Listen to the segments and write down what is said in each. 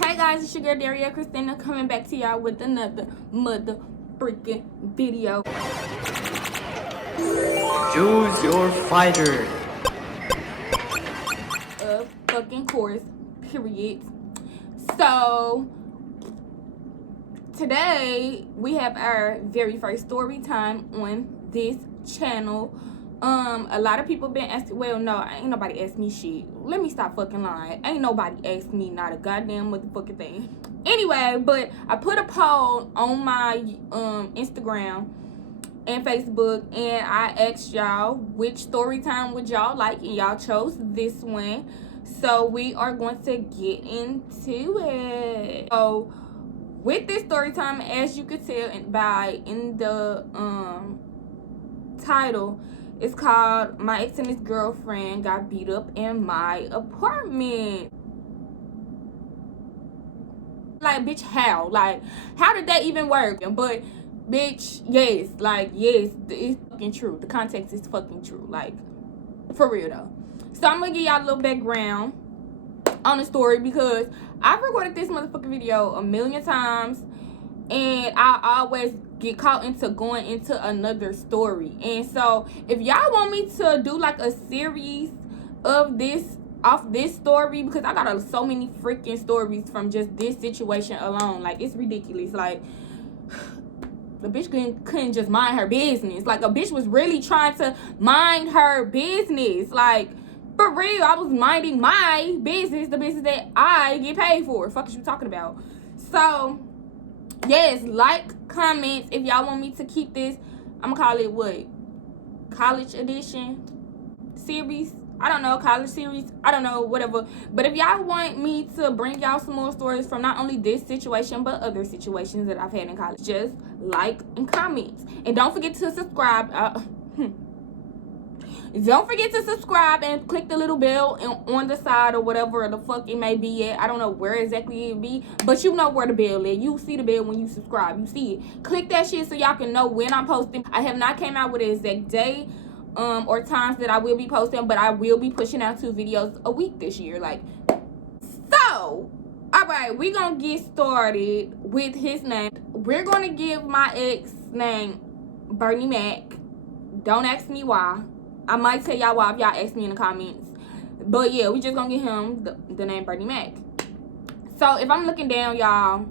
Hey guys, it's your girl Daria Christina coming back to y'all with another mother freaking video. Choose your fighter. Of fucking course, period. So today we have our very first story time on this channel. A lot of people been asking, well, no, ain't nobody asked me shit. Let me stop fucking lying. Ain't nobody asked me not a goddamn motherfucking thing. Anyway, but I put a poll on my Instagram and Facebook, and I asked y'all which story time would y'all like, and y'all chose this one. So we are going to get into it. So with this story time, as you could tell by in the title, it's called My Ex and His Girlfriend Got Beat Up in My Apartment. Like, bitch, how? Like, how did that even work? But, bitch, yes, like, yes, it's fucking true. The context is fucking true. Like, for real, though. So, I'm gonna give y'all a little background on the story because I've recorded this motherfucking video a million times, and I always get caught into going into another story. And so if y'all want me to do like a series of this off this story, because I got so many freaking stories from just this situation alone, like it's ridiculous. Like the bitch couldn't just mind her business. Like a bitch was really trying to mind her business. Like for real, I was minding my business, the business that I get paid for. Fuck is you talking about? So yes, like, comments if y'all want me to keep this. I'm gonna call it what? College edition series? I don't know, college series. I don't know, whatever. But if y'all want me to bring y'all some more stories from not only this situation but other situations that I've had in college, just like and comment. And don't forget to subscribe. Don't forget to subscribe and click the little bell on the side or whatever the fuck it may be at. I don't know where exactly it be, but you know where the bell is. You see the bell when you subscribe. You see it. Click that shit so y'all can know when I'm posting. I have not came out with an exact day or times that I will be posting, but I will be pushing out 2 videos a week this year. Like, so, alright, we're gonna get started with his name. We're gonna give my ex name Bernie Mac. Don't ask me why. I might tell y'all why if y'all ask me in the comments. But yeah, we just gonna give him the name Bernie Mac. So if I'm looking down, y'all,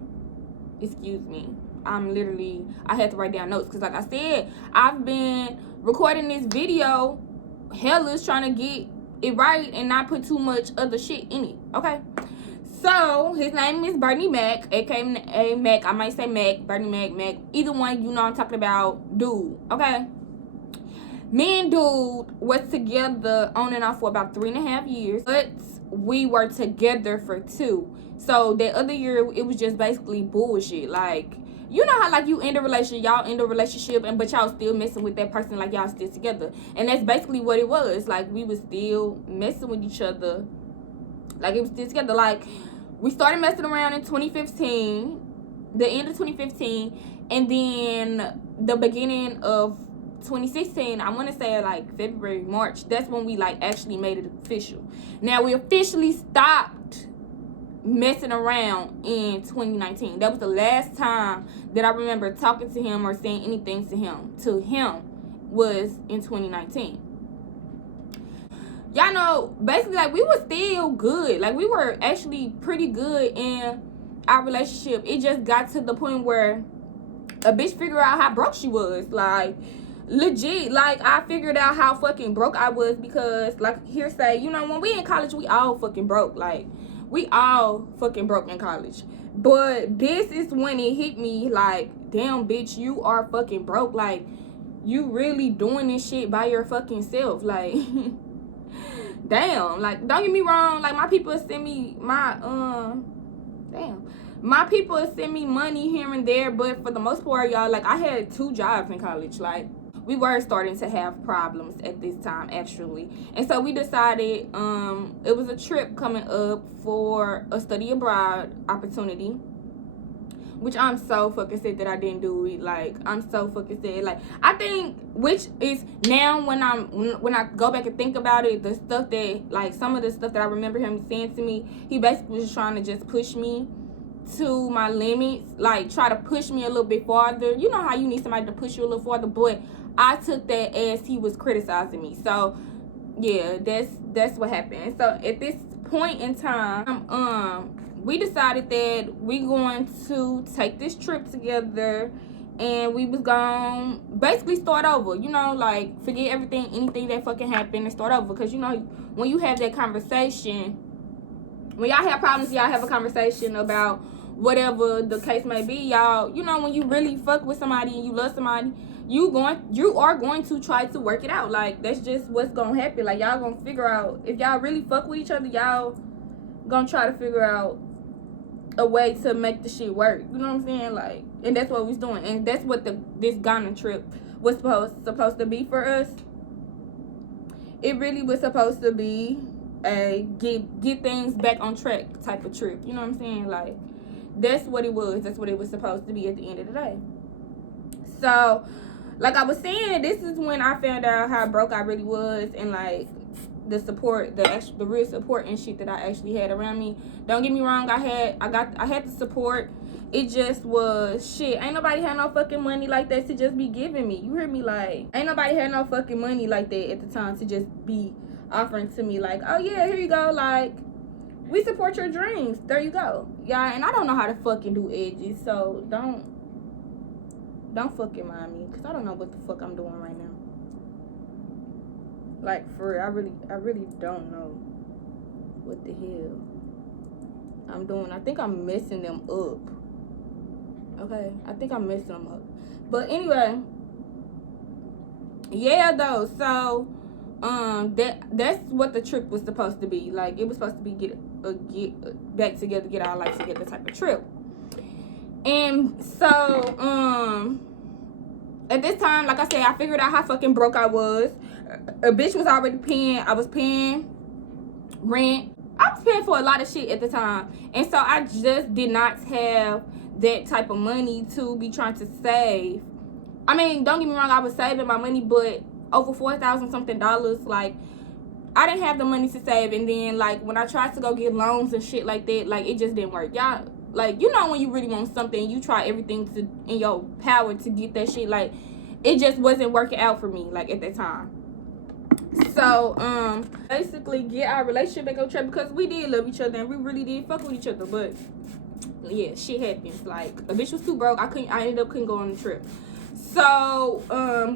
excuse me. I had to write down notes because like I said, I've been recording this video hellas trying to get it right and not put too much other shit in it. Okay. So his name is Bernie Mac, aka Mac. I might say Mac, Bernie Mac. Either one, you know I'm talking about, dude. Okay. Me and dude was together on and off for about 3.5 years, but we were together for 2. So that other year, it was just basically bullshit. Like, you know how like you end a relationship, y'all end a relationship, but y'all still messing with that person, like y'all still together. And that's basically what it was. Like we was still messing with each other, like it was still together. Like we started messing around in 2015, the end of 2015, and then the beginning of 2016, I want to say like February, March, that's when we like actually made it official. Now we officially stopped messing around in 2019. That was the last time that I remember talking to him or saying anything to him was in 2019. Y'all know, basically like we were still good. Like we were actually pretty good in our relationship. It just got to the point where a bitch figured out how broke she was. Like legit, like I figured out how fucking broke I was because like hearsay, you know, when we in college we all fucking broke. Like we all fucking broke in college. But this is when it hit me like, damn bitch, you are fucking broke. Like you really doing this shit by your fucking self. Like damn, like don't get me wrong, like my people send me my people send me money here and there, but for the most part, y'all, like I had 2 jobs in college. Like we were starting to have problems at this time actually, and so we decided it was a trip coming up for a study abroad opportunity, which I'm so fucking sad that I didn't do it. Like I'm so fucking sad. Like I think, which is now when I go back and think about it, the stuff that like some of the stuff that I remember him saying to me, he basically was trying to just push me to my limits, like try to push me a little bit farther. You know how you need somebody to push you a little farther, but I took that as he was criticizing me. So yeah, that's what happened. So at this point in time, we decided that we going to take this trip together, and we was gonna basically start over, you know, like forget everything, anything that fucking happened, and start over. Because you know, when you have that conversation, when y'all have problems, y'all have a conversation about whatever the case may be. Y'all, you know, when you really fuck with somebody and you love somebody, you are going to try to work it out. Like, that's just what's gonna happen. Like, y'all gonna figure out, if y'all really fuck with each other, y'all gonna try to figure out a way to make the shit work. You know what I'm saying? Like, and that's what we was doing, and that's what this Ghana trip was supposed to be for us. It really was supposed to be a get things back on track type of trip. You know what I'm saying? Like, that's what it was. That's what it was supposed to be at the end of the day. So, like I was saying, this is when I found out how broke I really was, and like the support, the real support and shit that I actually had around me. Don't get me wrong, I had the support. It just was shit. Ain't nobody had no fucking money like that to just be giving me. You hear me? Like, ain't nobody had no fucking money like that at the time to just be offering to me like, oh yeah, here you go, like, we support your dreams, there you go. Yeah, and I don't know how to fucking do edges, so don't fucking mind me, because I don't know what the fuck I'm doing right now. Like, for real, I really don't know what the hell I'm doing. I think I'm messing them up. Okay, I think I'm messing them up. But anyway, yeah, though. So that's what the trip was supposed to be. Like, it was supposed to be get back together, get our life together type of trip. And so at this time, like I said, I figured out how fucking broke I was. A bitch was already paying. I was paying rent. I was paying for a lot of shit at the time, and so I just did not have that type of money to be trying to save. I mean, don't get me wrong, I was saving my money, but over $4,000 something. Like, I didn't have the money to save. And then, like, when I tried to go get loans and shit like that, like, it just didn't work. Y'all, like, you know, when you really want something, you try everything in your power to get that shit. Like, it just wasn't working out for me, like, at that time. So basically get our relationship back on track, because we did love each other and we really did fuck with each other. But yeah, shit happens. Like, a bitch was too broke. I ended up couldn't go on the trip. So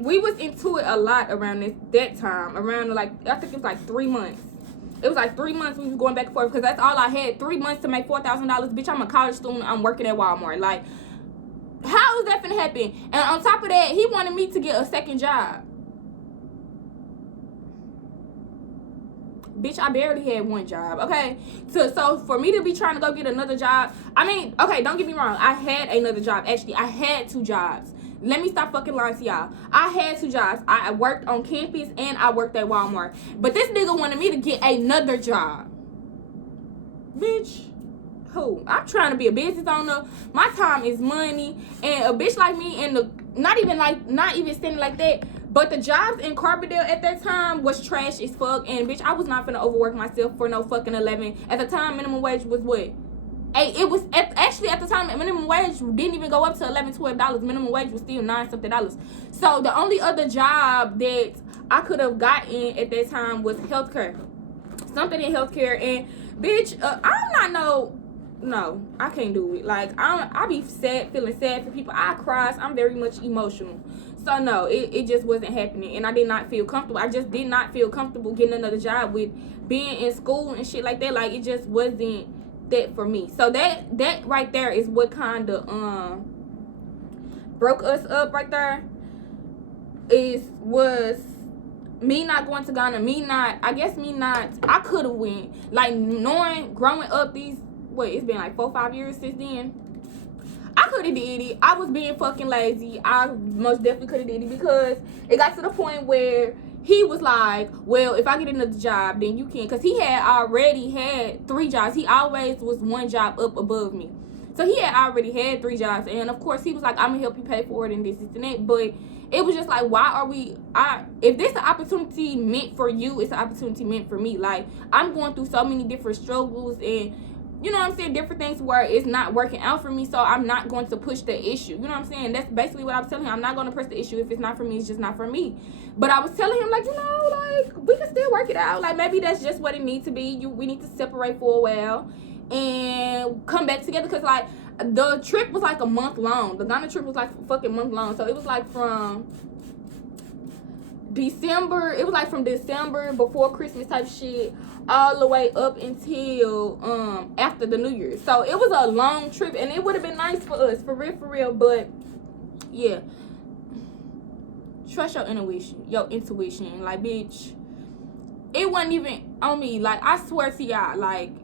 we was into it a lot around that time. Around, like, I think it was like 3 months. It was like 3 months we was going back and forth, because that's all I had. 3 months to make $4,000. Bitch, I'm a college student. I'm working at Walmart. Like, how is that finna happen? And on top of that, he wanted me to get a second job. Bitch, I barely had one job, okay? So for me to be trying to go get another job, I mean, okay, don't get me wrong. I had another job. Actually, I had 2 jobs. Let me stop fucking lying to y'all. I had 2 jobs. I worked on campus and I worked at Walmart. But this nigga wanted me to get another job. Bitch, who? I'm trying to be a business owner. My time is money. And a bitch like me, and not even standing like that, but the jobs in Carbondale at that time was trash as fuck. And bitch, I was not finna overwork myself for no fucking 11. At the time, minimum wage was what? It was actually at the time, minimum wage didn't even go up to $11, $12. Minimum wage was still $9 something. So the only other job that I could have gotten at that time was healthcare, something in healthcare. And bitch, I'm not no, I can't do it. Like, I be sad, feeling sad for people. I cry. I'm very much emotional. So no, it just wasn't happening, and I did not feel comfortable. I just did not feel comfortable getting another job with being in school and shit like that. Like, it just wasn't that for me. So that right there is what kind of broke us up right there. Was me not going to Ghana, I could have went. Like, knowing, growing up it's been like 4 or 5 years since then. I could have did it. I was being fucking lazy. I most definitely could have did it, because it got to the point where he was like, well, if I get another job, then you can. Because he had already had 3 jobs. He always was 1 job up above me. So he had already had 3 jobs. And, of course, he was like, I'm going to help you pay for it and this and that. But it was just like, why are we... if this is an opportunity meant for you, it's an opportunity meant for me. Like, I'm going through so many different struggles, and you know what I'm saying, different things where it's not working out for me, so I'm not going to push the issue. You know what I'm saying? That's basically what I was telling him. I'm not going to push the issue. If it's not for me, it's just not for me. But I was telling him, like, you know, like, we can still work it out. Like, maybe that's just what it needs to be. We need to separate for a while and come back together. Because, like, the trip was like a month long. The Ghana trip was like a fucking month long. So it was like from December. It was like from December before Christmas type shit all the way up until after the New Year. So it was a long trip, and it would have been nice for us, for real. But yeah, trust your intuition. Like, bitch, it wasn't even on me. Like, I swear to y'all, like,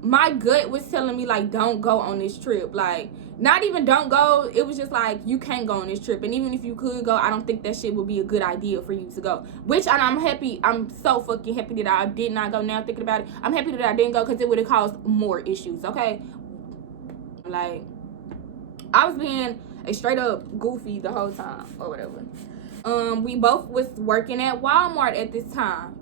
my gut was telling me, like, don't go on this trip. Like, not even don't go. It was just like, you can't go on this trip. And even if you could go, I don't think that shit would be a good idea for you to go. Which, and I'm happy. I'm so fucking happy that I did not go. Now thinking about it, I'm happy that I didn't go, because it would have caused more issues, okay? Like, I was being a straight up goofy the whole time or whatever. We both was working at Walmart at this time.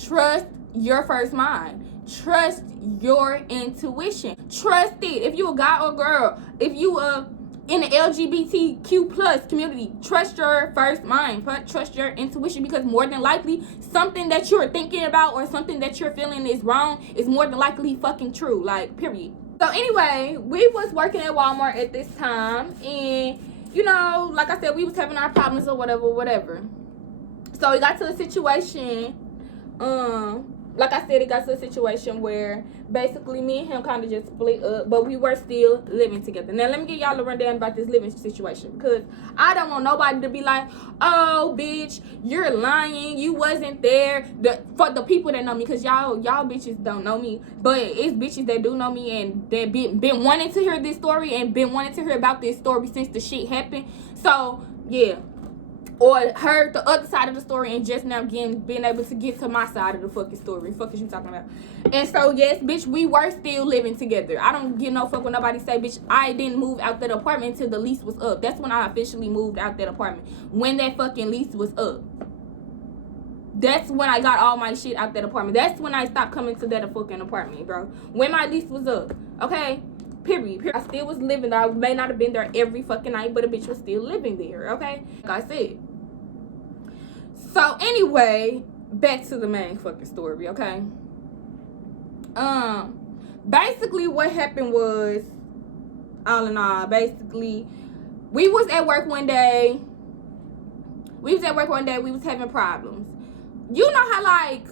Trust your first mind. Trust your intuition. Trust it. If you a guy or girl, if you in the LGBTQ plus community, trust your first mind. Trust your intuition, because more than likely something that you're thinking about or something that you're feeling is wrong is more than likely fucking true. Like, period. So anyway, we was working at Walmart at this time, and you know, like I said, we was having our problems or whatever. So it got to a situation, like I said, it got to a situation where basically me and him kind of just split up, but we were still living together. Now, let me give y'all a rundown about this living situation, because I don't want nobody to be like, oh, bitch, you're lying, you wasn't there. For the people that know me, because y'all bitches don't know me, but it's bitches that do know me, and that been wanting to hear this story and been wanting to hear about this story since the shit happened. So, yeah. Or heard the other side of the story and just now being able to get to my side of the fucking story. Fuck is you talking about? And so, yes, bitch, we were still living together. I don't give no fuck when nobody say, bitch, I didn't move out that apartment until the lease was up. That's when I officially moved out that apartment. When that fucking lease was up. That's when I got all my shit out that apartment. That's when I stopped coming to that fucking apartment, bro. When my lease was up. Okay? Period. I still was living there. I may not have been there every fucking night, but a bitch was still living there, okay? Like I said. So, anyway, back to the main fucking story, okay? Basically, what happened was, all in all, basically, we was at work one day. We was having problems. You know how, like,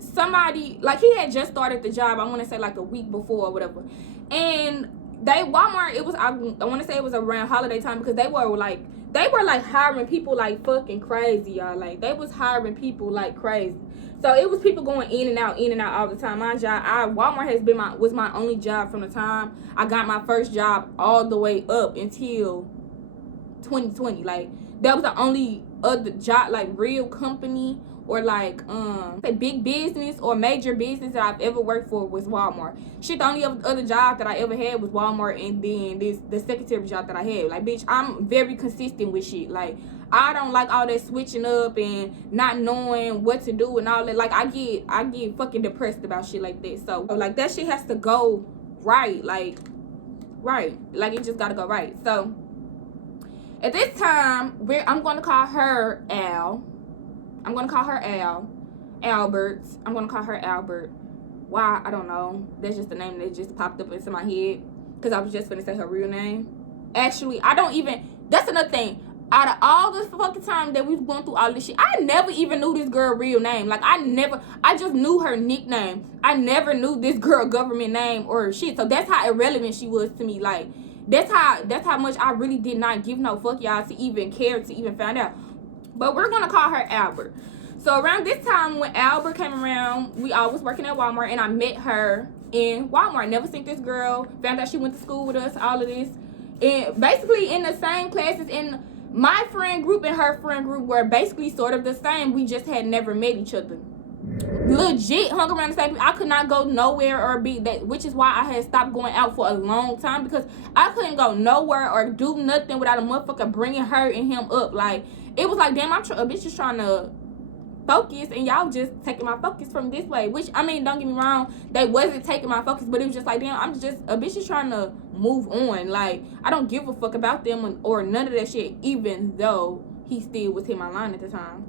somebody, like, he had just started the job, I want to say, like, a week before or whatever. And Walmart, it was, I want to say it was around holiday time, because they were like hiring people like fucking crazy, y'all. Like, they was hiring people like crazy. So it was people going in and out all the time. My job, Walmart was my only job from the time I got my first job all the way up until 2020. Like, that was the only other job, like real company or like big business or major business that I've ever worked for was Walmart. Shit, the only other job that I ever had was Walmart, and then the secretary job that I had. Like, bitch, I'm very consistent with shit. Like, I don't like all that switching up and not knowing what to do and all that. Like, I get fucking depressed about shit like that. So, like, that shit has to go right. Like, right. Like, it just gotta go right. So, at this time, I'm gonna call her Al. I'm going to call her Albert. I'm going to call her Albert. Why? I don't know. That's just the name that just popped up into my head. Because I was just going to say her real name. Actually, I don't even... That's another thing. Out of all this fucking time that we've gone through all this shit, I never even knew this girl real name. Like, I just knew her nickname. I never knew this girl government name or shit. So that's how irrelevant she was to me. Like, that's how much I really did not give no fuck, y'all, to even care, to even find out. But we're going to call her Albert. So around this time when Albert came around, we all was working at Walmart, and I met her in Walmart. Never seen this girl. Found out she went to school with us, all of this. And basically in the same classes, in my friend group and her friend group were basically sort of the same. We just had never met each other. Legit hung around the same people. I could not go nowhere or be that, which is why I had stopped going out for a long time, because I couldn't go nowhere or do nothing without a motherfucker bringing her and him up. Like, it was like, damn, a bitch is trying to focus, and y'all just taking my focus from this way. Which, I mean, don't get me wrong, they wasn't taking my focus, but it was just like, damn, I'm just a bitch is trying to move on. Like, I don't give a fuck about them or none of that shit, even though he still was in my line at the time.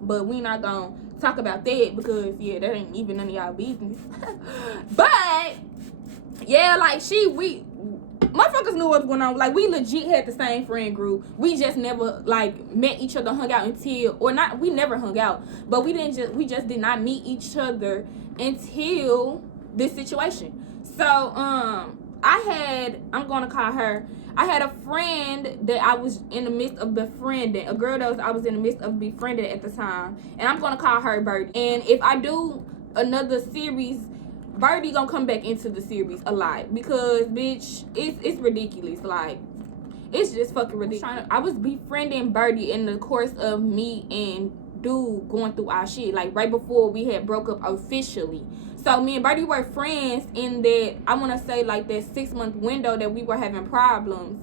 But we not gonna talk about that because, yeah, that ain't even none of y'all business. But yeah, like, motherfuckers knew what was going on. Like, we legit had the same friend group. We just never, like, met each other, hung out until, or not, we never hung out, but we just did not meet each other until this situation. So, I'm gonna call her, I had a friend that I was in the midst of befriending, a girl that I was in the midst of befriending at the time, and I'm gonna call her Birdie. And if I do another series, Birdie gonna come back into the series a lot because, bitch, it's ridiculous. Like, it's just fucking ridiculous. I was befriending Birdie in the course of me and dude going through our shit, like right before we had broke up officially. So me and Birdie were friends in that, I want to say, like, that 6-month window that we were having problems.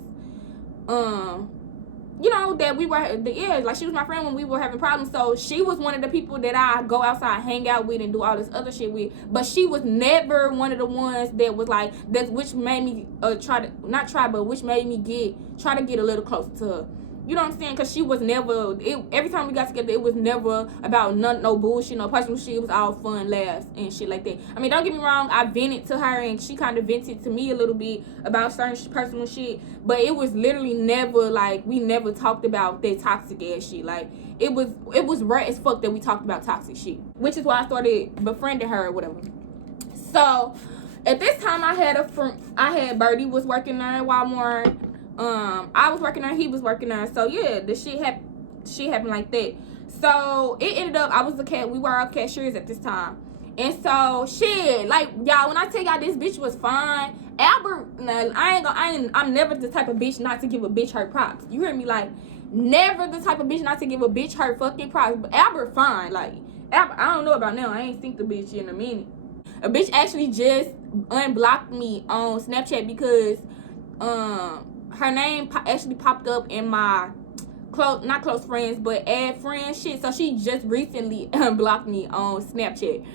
You know, that we were, yeah, like, she was my friend when we were having problems. So she was one of the people that I go outside, hang out with, and do all this other shit with. But she was never one of the ones that was like, which made me which made me try to get a little closer to her. You know what I'm saying? Because she was never, every time we got together, it was never about no bullshit, no personal shit. It was all fun, laughs, and shit like that. I mean, don't get me wrong, I vented to her, and she kind of vented to me a little bit about certain personal shit. But it was literally never, like, we never talked about that toxic ass shit. Like, it was rare as fuck that we talked about toxic shit. Which is why I started befriending her or whatever. So, at this time, I had Birdie was working there at Walmart. I was working there, he was working there. So yeah, the shit happened like that. So it ended up, we were all cashiers at this time. And so shit, like, y'all, when I tell y'all this bitch was fine, Albert, I'm never the type of bitch not to give a bitch her props. You hear me? Like, never the type of bitch not to give a bitch her fucking props. But Albert fine. Like, Albert, I don't know about now, I ain't seen the bitch in a minute. A bitch actually just unblocked me on Snapchat because her name actually popped up in my not close friends, but add friends shit. So she just recently unblocked me on Snapchat.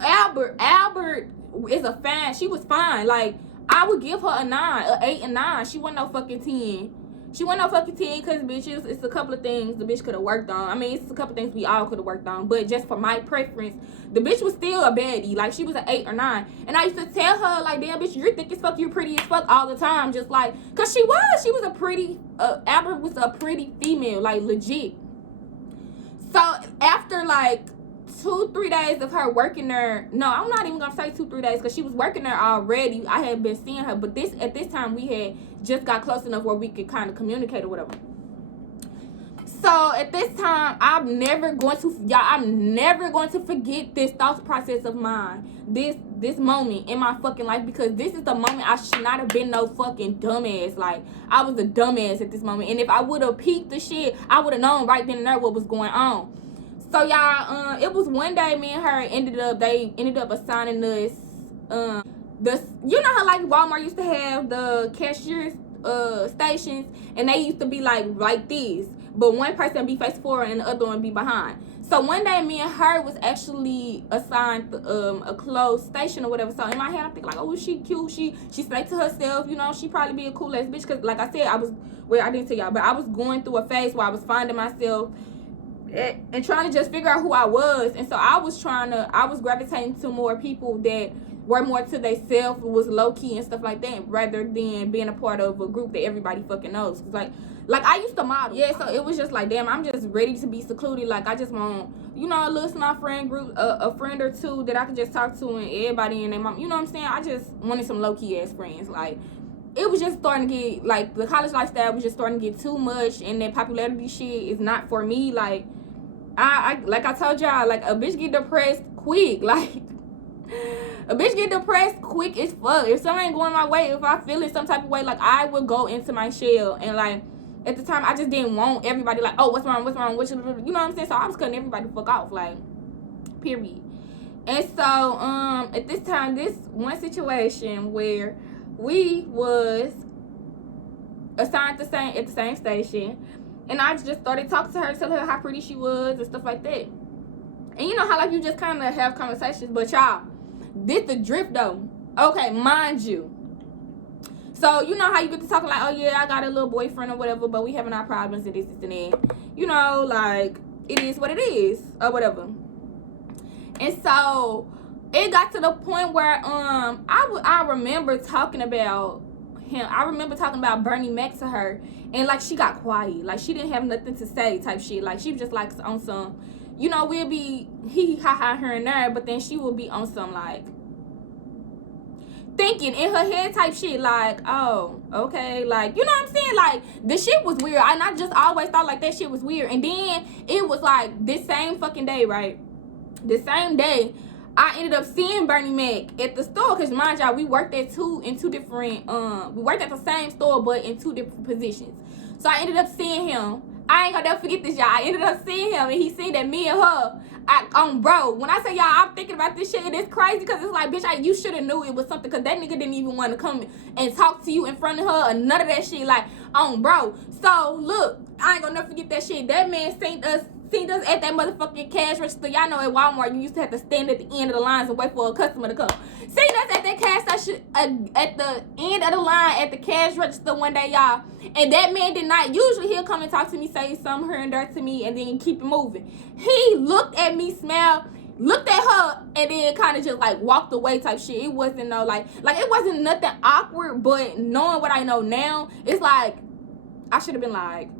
Albert is a fan. She was fine. Like, I would give her a 9, a 8 and 9. She wasn't no fucking 10. She wasn't no fucking 10 because, bitch, it's a couple of things the bitch could have worked on. I mean, it's a couple of things we all could have worked on. But just for my preference, the bitch was still a baddie. Like, she was an 8 or 9. And I used to tell her, like, damn, bitch, you're thick as fuck, you're pretty as fuck all the time. Just like, because she was a pretty, Albert was a pretty female, like, legit. So, after, like, 2-3 days of her working there, no, I'm not even gonna say 2-3 days because she was working there already. I had been seeing her, but at this time we had just got close enough where we could kind of communicate or whatever. So at this time, I'm never going to forget this thought process of mine, this moment in my fucking life, because this is the moment I should not have been no fucking dumbass. Like, I was a dumbass at this moment, and if I would have peeped the shit, I would have known right then and there what was going on. So y'all, it was one day me and her they ended up assigning us you know how, like, Walmart used to have the cashiers stations, and they used to be like this, but one person be face forward and the other one be behind. So one day me and her was actually assigned a closed station or whatever. So in my head I'm thinking, like, oh, she cute, she stayed to herself, you know, she probably be a cool ass bitch, because like I said, I didn't tell y'all, but I was going through a phase where I was finding myself and trying to just figure out who I was. And so I was gravitating to more people that were more to themselves, was low-key and stuff like that, rather than being a part of a group that everybody fucking knows. Like I used to model. Yeah, so it was just like, damn, I'm just ready to be secluded. Like, I just want, you know, a little small friend group, a friend or two that I could just talk to, and everybody and their mom, you know what I'm saying? I just wanted some low-key ass friends. Like, it was just starting to get, like, the college lifestyle was just starting to get too much, and that popularity shit is not for me. Like, like I told y'all, like, a bitch get depressed quick. Like, a bitch get depressed quick as fuck. If something ain't going my way, if I feel it some type of way, like, I would go into my shell. And, like, at the time, I just didn't want everybody, like, oh, what's wrong, you know what I'm saying? So I was cutting everybody the fuck off, like, period. And so, at this time, this one situation where we was assigned at the same station, And I just started talking to her, telling her how pretty she was and stuff like that. And you know how, like, you just kind of have conversations. But, y'all, this the drift, though. Okay, mind you. So, you know how you get to talking like, oh, yeah, I got a little boyfriend or whatever, but we having our problems and this and that. You know, like, it is what it is or whatever. And so, it got to the point where I remember talking about him. I remember talking about Bernie Mac to her. And, like, she got quiet. Like, she didn't have nothing to say type shit. Like, she was just, like, on some, you know, we'll be hee-hee-ha-ha here and there. But then she will be on some, like, thinking in her head type shit, like, oh, okay, like, you know what I'm saying? Like, the shit was weird. And I just always thought, like, that shit was weird. And then it was, like, this same fucking day, right? The same day, I ended up seeing Bernie Mac at the store. Because, mind y'all, we worked at two different, we worked at the same store, but in 2 different positions. So, I ended up seeing him. I ain't gonna never forget this, y'all. I ended up seeing him, and he seen that me and her, bro, when I say y'all, I'm thinking about this shit, and it's crazy, because it's like, bitch, you should have knew it was something, because that nigga didn't even want to come and talk to you in front of her, or none of that shit, like, bro. So, look, I ain't gonna never forget that shit. That man seen us at that motherfucking cash register. Y'all know at Walmart, you used to have to stand at the end of the lines and wait for a customer to come. Seen us at that cash station, at the end of the line at the cash register one day, y'all. And that man did not. Usually he'll come and talk to me, say something here and there to me, and then keep it moving. He looked at me, smiled, looked at her, and then kind of just like walked away type shit. It wasn't no like it wasn't nothing awkward, but knowing what I know now, it's like I should have been like,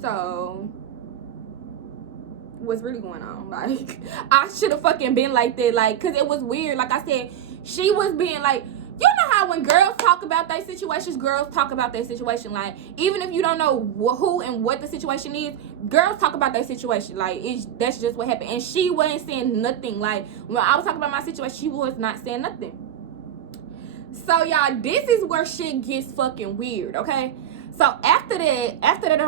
so what's really going on? Like, I should have fucking been like that, like, because it was weird. Like I said, she was being like, you know how when girls talk about their situations, girls talk about their situation. Like, even if you don't know who and what the situation is, girls talk about their situation. Like, that's just what happened. And she wasn't saying nothing. Like, when I was talking about my situation, she was not saying nothing. So, y'all, this is where shit gets fucking weird, okay? So, after that,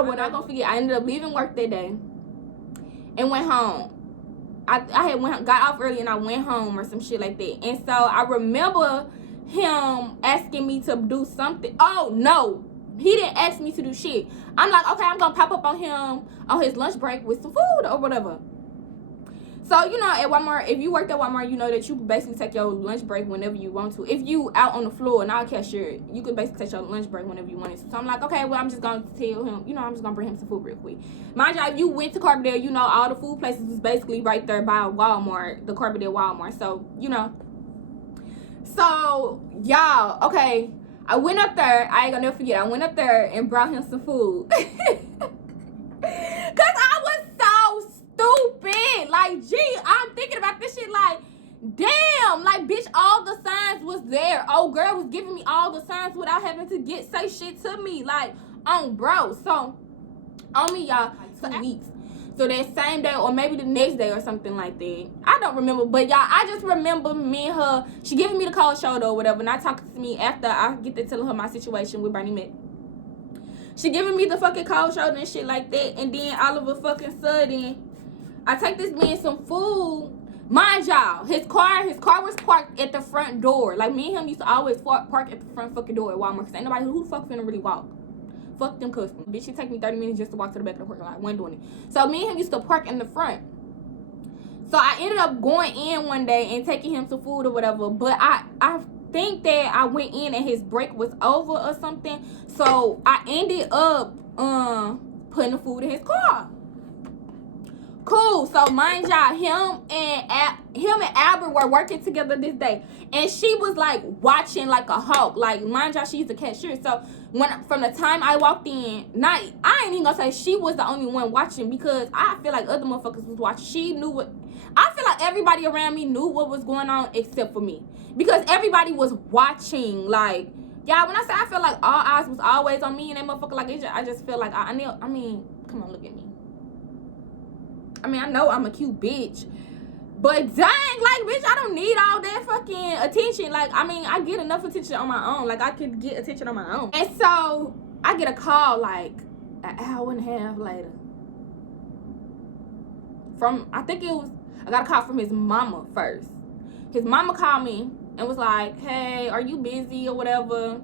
we're not gonna forget, I ended up leaving work that day and went home. I got off early and I went home or some shit like that. And so, I remember him asking me to do something. Oh, no. He didn't ask me to do shit. I'm like, okay, I'm gonna pop up on him on his lunch break with some food or whatever. So, you know, at Walmart, if you worked at Walmart, you know that you can basically take your lunch break whenever you want to. If you out on the floor, not a cashier, you could basically take your lunch break whenever you wanted to. So I'm like, okay, well, I'm just going to tell him, you know, I'm just going to bring him some food real quick. Mind you, if you went to Carbondale, you know, all the food places was basically right there by Walmart, the Carbondale Walmart. So, you know. So, y'all, okay, I went up there. I ain't going to never forget. I went up there and brought him some food. Because I was so stupid. Like, gee, I'm thinking about this shit like, damn, like, bitch, all the signs was there. Old girl was giving me all the signs without having to say shit to me. Like, bro. So, on me, y'all, like 2 weeks. So that same day or maybe the next day or something like that. I don't remember. But, y'all, I just remember me and her, she giving me the cold shoulder or whatever, not talking to me after I get to telling her my situation with Bernie Mac. She giving me the fucking cold shoulder and shit like that. And then all of a fucking sudden, I take this man some food. Mind y'all, his car was parked at the front door. Like, me and him used to always park at the front fucking door at Walmart. Cause ain't nobody who the fuck finna really walk. Fuck them customers. Bitch, it take me 30 minutes just to walk to the back of the parking lot. Wasn't doing it. So me and him used to park in the front. So I ended up going in one day and taking him some food or whatever. But I think that I went in and his break was over or something. So I ended up putting the food in his car. Cool. So mind y'all, him and Albert were working together this day, and she was like watching like a hawk. Like, mind y'all, she's a cashier. So from the time I walked in, I ain't even gonna say she was the only one watching, because I feel like other motherfuckers was watching. She knew what. I feel like everybody around me knew what was going on except for me, because everybody was watching. Like, y'all, when I say I feel like all eyes was always on me and that motherfucker, like, I just feel like I mean, come on, look at me. I mean, I know I'm a cute bitch, but dang, like, bitch, I don't need all that fucking attention. Like, I mean, I get enough attention on my own. Like, I could get attention on my own. And so, I get a call, like, an hour and a half later. I got a call from his mama first. His mama called me and was like, hey, are you busy or whatever?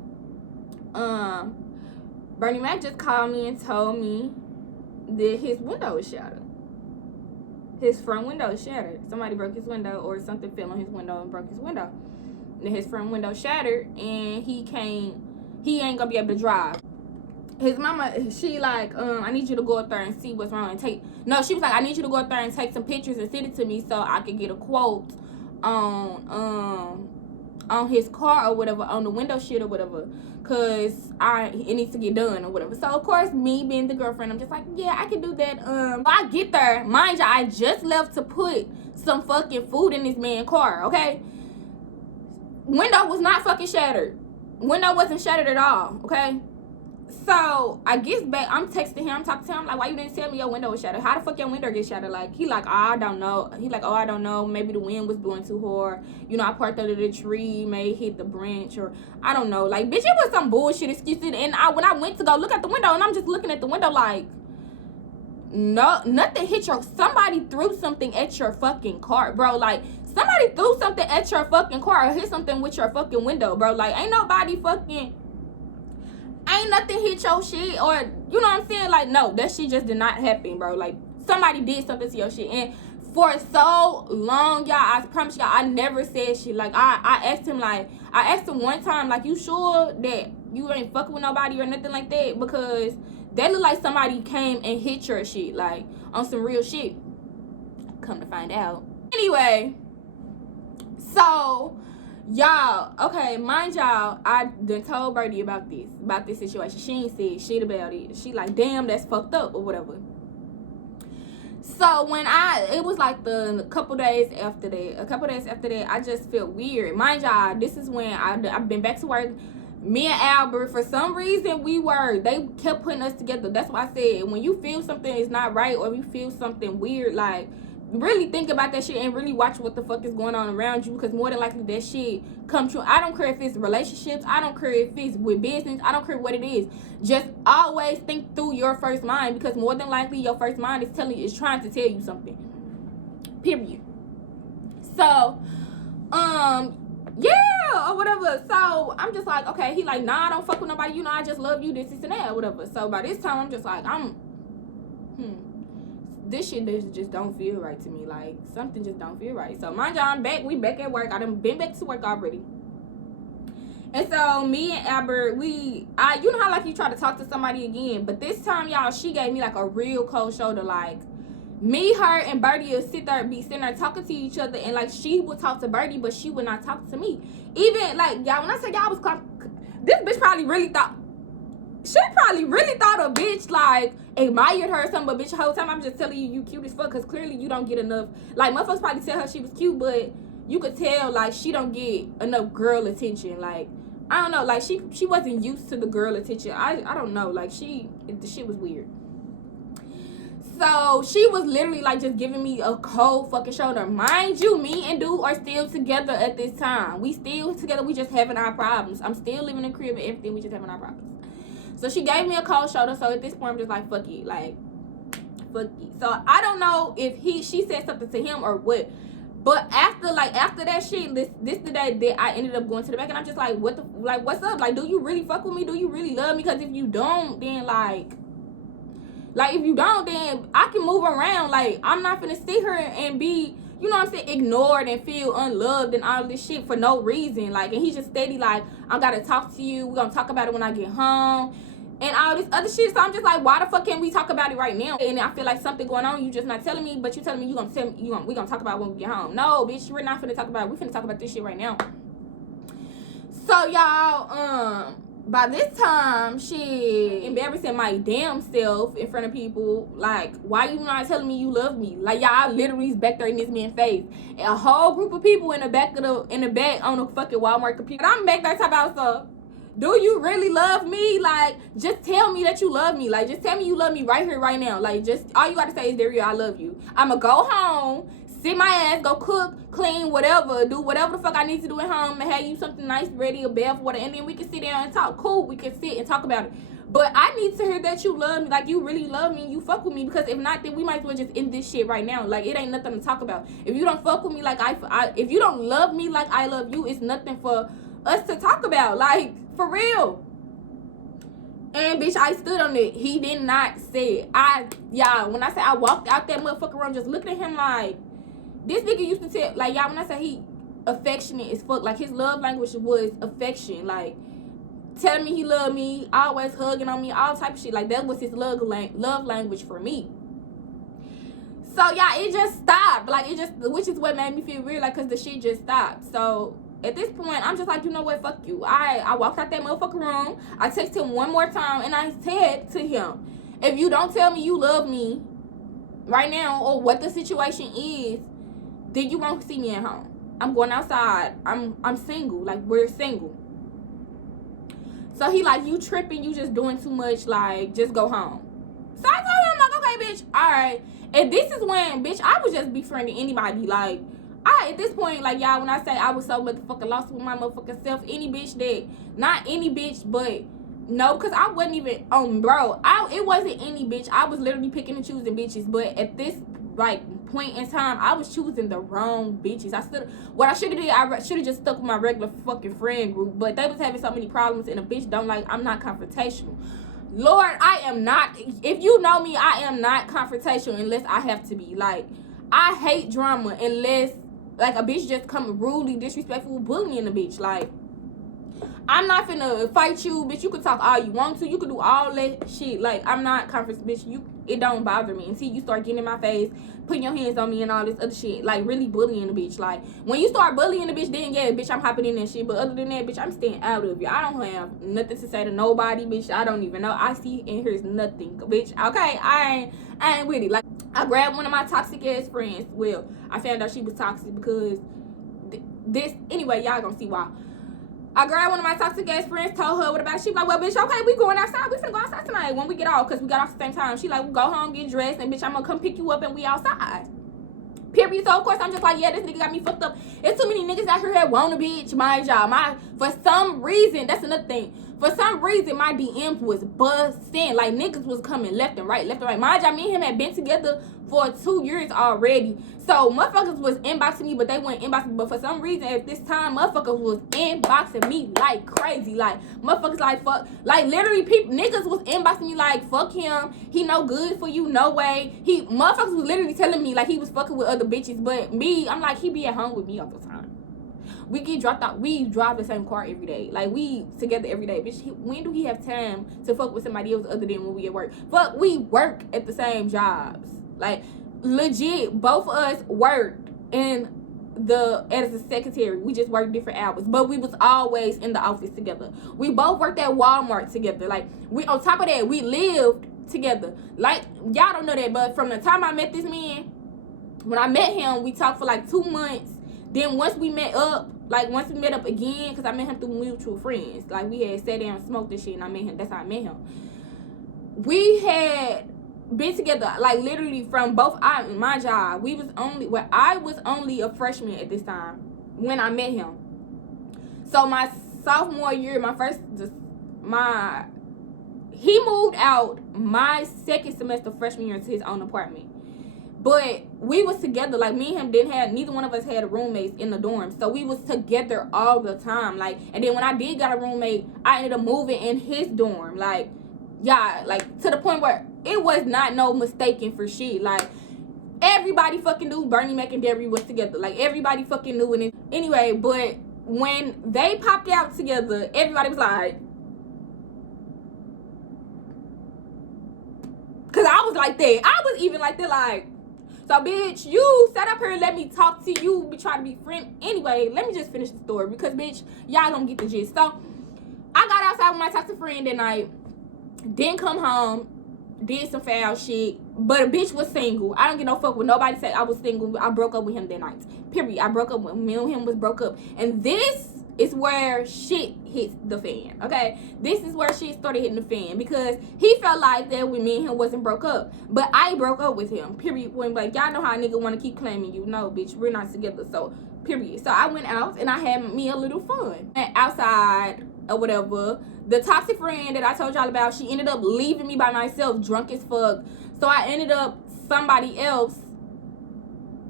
Bernie Mac just called me and told me that his window is shattered. His front window is shattered. Somebody broke his window, or something fell on his window and broke his window. And his front window shattered, and he ain't gonna be able to drive. His mama, she like, I need you to go up there and see what's wrong and she was like, I need you to go up there and take some pictures and send it to me so I can get a quote on his car or whatever, on the window shit or whatever, cause it needs to get done or whatever. So of course, me being the girlfriend, I'm just like, yeah, I can do that. I get there, mind you, I just left to put some fucking food in this man's car, okay? Window was not fucking shattered. Window wasn't shattered at all, okay? So I get back, I'm texting him, I'm talking to him, like, why you didn't tell me your window was shattered? How the fuck your window get shattered? Like, he like, oh, I don't know. He like, oh, I don't know. Maybe the wind was blowing too hard. You know, I parked under the tree, may hit the branch, or I don't know. Like, bitch, it was some bullshit excuses. And when I went to go look at the window, and I'm just looking at the window like, no, nothing hit somebody threw something at your fucking car, bro. Like, somebody threw something at your fucking car or hit something with your fucking window, bro. Like, ain't nothing hit your shit, or you know what I'm saying? Like, no, that shit just did not happen, bro. Like, somebody did something to your shit. And for so long, y'all, I promise y'all, I never said shit. Like, I asked him one time, like, you sure that you ain't fucking with nobody or nothing like that? Because that looked like somebody came and hit your shit, like, on some real shit. Come to find out. Anyway, so y'all, okay, mind y'all, I done told Birdie about this situation. She ain't said shit about it. She like, damn, that's fucked up or whatever. So when it was like a couple days after that, I just felt weird. Mind y'all, this is when I've been back to work. Me and Albert, for some reason, they kept putting us together. That's why I said, when you feel something is not right, or you feel something weird, like, really think about that shit and really watch what the fuck is going on around you, because more than likely that shit come true. I don't care if it's relationships, I don't care if it's with business, I don't care what it is. Just always think through your first mind, because more than likely your first mind is trying to tell you something. Period. So, yeah, or whatever. So I'm just like, okay, he like, nah, I don't fuck with nobody, you know, I just love you, this and that, or whatever. So by this time, I'm just like, this shit just don't feel right to me. Like, something just don't feel right. So mind y'all, we back at work. I done been back to work already. And so me and Albert, you know how like you try to talk to somebody again, but this time, y'all, she gave me like a real cold shoulder. Like, me, her, and Birdie would sitting there talking to each other, and like she would talk to Birdie, but she would not talk to me. Even like, y'all, when I said y'all was this bitch probably really thought a bitch like admired her or something, but bitch, the whole time I'm just telling you cute as fuck, because clearly you don't get enough. Like, motherfuckers probably tell her she was cute, but you could tell like she don't get enough girl attention. Like, I don't know, like she wasn't used to the girl attention. I don't know, like the shit was weird. So she was literally like just giving me a cold fucking shoulder. Mind you, me and dude are still together at this time. We still together, we just having our problems. I'm still living in the crib and everything, we just having our problems. So she gave me a cold shoulder. So at this point, I'm just like, fuck it. Like, fuck it. So I don't know if she said something to him or what. But after that shit, this the day that I ended up going to the back, and I'm just like, what's up? Like, do you really fuck with me? Do you really love me? Because if you don't, then like if you don't, then I can move around. Like, I'm not finna sit here and be, you know what I'm saying, ignored and feel unloved and all this shit for no reason. Like, and he just steady like, I gotta talk to you, we're gonna talk about it when I get home and all this other shit. So I'm just like, why the fuck can't we talk about it right now? And I feel like something going on, you just not telling me, but you telling me you gonna tell me, we gonna talk about it when we get home. No, bitch, we're not finna talk about it. We finna talk about this shit right now. So y'all, by this time, she embarrassing my damn self in front of people. Like, why you not telling me you love me? Like, y'all literally is back there in this man's face. And a whole group of people in the back on the fucking Walmart computer. And I'm back there talking about stuff. Do you really love me? Like, just tell me that you love me. Like, just tell me you love me right here, right now. Like, just all you gotta say is, Daria, I love you. I'ma go home, sit my ass, go cook, clean, whatever, do whatever the fuck I need to do at home, and have you something nice ready, a bath, water, and then we can sit down and talk. Cool, we can sit and talk about it. But I need to hear that you love me, like you really love me, you fuck with me, because if not, then we might as well just end this shit right now. Like, it ain't nothing to talk about. If you don't fuck with me like if you don't love me like I love you, it's nothing for us to talk about. Like, for real. And bitch, I stood on it. He did not say it. Y'all, when I say I walked out that motherfucking room just looking at him like, this nigga used to tell, like, y'all, when I say he affectionate as fuck, like his love language was affection, like telling me he loved me, always hugging on me, all type of shit. Like that was his love language for me. So y'all, it just stopped. Like it just, which is what made me feel weird, like, cause the shit just stopped. So at this point, I'm just like, you know what, fuck you. I walked out that motherfucking room. I texted him one more time and I said to him, if you don't tell me you love me right now or what the situation is, then you won't see me at home. I'm going outside. I'm single. Like, we're single. So he like, you tripping, you just doing too much, like, just go home. So I told him, like, okay, bitch, all right. And this is when, bitch, I was just befriending anybody. Like, at this point, like, y'all, when I say I was so motherfucking lost with my motherfucking self, any bitch that, not any bitch, but no, because I wasn't even, bro, it wasn't any bitch. I was literally picking and choosing bitches. But at this, like, point in time, I was choosing the wrong bitches. What I should have did, I should have just stuck with my regular fucking friend group. But they was having so many problems, and a bitch don't like, I'm not confrontational. Lord, I am not, if you know me, I am not confrontational unless I have to be. Like, I hate drama unless, like, a bitch just come rudely disrespectful bullying a bitch. Like, I'm not finna fight you, bitch. You can talk all you want to. You can do all that shit. Like, I'm not confident, bitch. It don't bother me until you start getting in my face, putting your hands on me and all this other shit. Like, really bullying the bitch. Like, when you start bullying the bitch, then yeah, bitch, I'm hopping in that shit. But other than that, bitch, I'm staying out of it. I don't have nothing to say to nobody, bitch. I don't even know. I see and hears nothing, bitch. Okay, I ain't with it. Like, I grabbed one of my toxic ass friends. Well, I found out she was toxic because this. Anyway, y'all gonna see why. I grabbed one of my toxic ass friends, told her what about it. She like, well, bitch, okay, we going outside. We finna go outside tonight when we get off, because we got off at the same time. She like, we go home, get dressed, and bitch, I'm gonna come pick you up and we outside. Period. So, of course, I'm just like, yeah, this nigga got me fucked up. It's too many niggas out here that want a bitch, my job. For some reason, that's another thing. For some reason, my DMs was busting. Like, niggas was coming left and right, left and right. My job, me and him had been together for 2 years already. So, motherfuckers was inboxing me, but they weren't inboxing me. But for some reason, at this time, motherfuckers was inboxing me like crazy. Like, motherfuckers like, fuck. Like, literally, niggas was inboxing me like, fuck him. He no good for you, no way. Motherfuckers was literally telling me, like, he was fucking with other bitches. But me, I'm like, he be at home with me all the time. We get dropped out. We drive the same car every day. Like, we together every day. Bitch, when do he have time to fuck with somebody else other than when we at work? Fuck, we work at the same jobs. Like, legit, both of us worked as a secretary. We just worked different hours. But we was always in the office together. We both worked at Walmart together. Like, on top of that, we lived together. Like, y'all don't know that, but from the time I met this man, when I met him, we talked for like 2 months. Then once we met up again, because I met him through mutual friends. Like, we had sat down and smoked this shit, and I met him. That's how I met him. We had been together, like, literally from both my job. I was only a freshman at this time when I met him. So my sophomore year, he moved out my second semester freshman year to his own apartment. But we was together. Like, me and him neither one of us had roommates in the dorm. So we was together all the time. Like, and then when I did got a roommate, I ended up moving in his dorm. Like, yeah, like, to the point where it was not no mistaken for shit. Like, everybody fucking knew Bernie Mac and Derry was together. Like, everybody fucking knew it. Anyway, but when they popped out together, everybody was like, because I was like that. I was even like that, like, so, bitch, you sat up here and let me talk to you, be trying to be friend. Anyway, let me just finish the story because, bitch, y'all gonna get the gist. So, I got outside with my toxic friend that night, didn't come home, did some foul shit, but a bitch was single. I don't get no fuck with nobody said I was single. I broke up with him that night. Period. I broke up with me and him was broke up. And this is where shit hits the fan, okay? This is where shit started hitting the fan because he felt like that with me and him wasn't broke up. But I broke up with him, period. When, like, y'all know how a nigga want to keep claiming you. No, bitch, we're not together, so, period. So I went out and I had me a little fun. And outside or whatever, the toxic friend that I told y'all about, she ended up leaving me by myself, drunk as fuck. So I ended up, somebody else,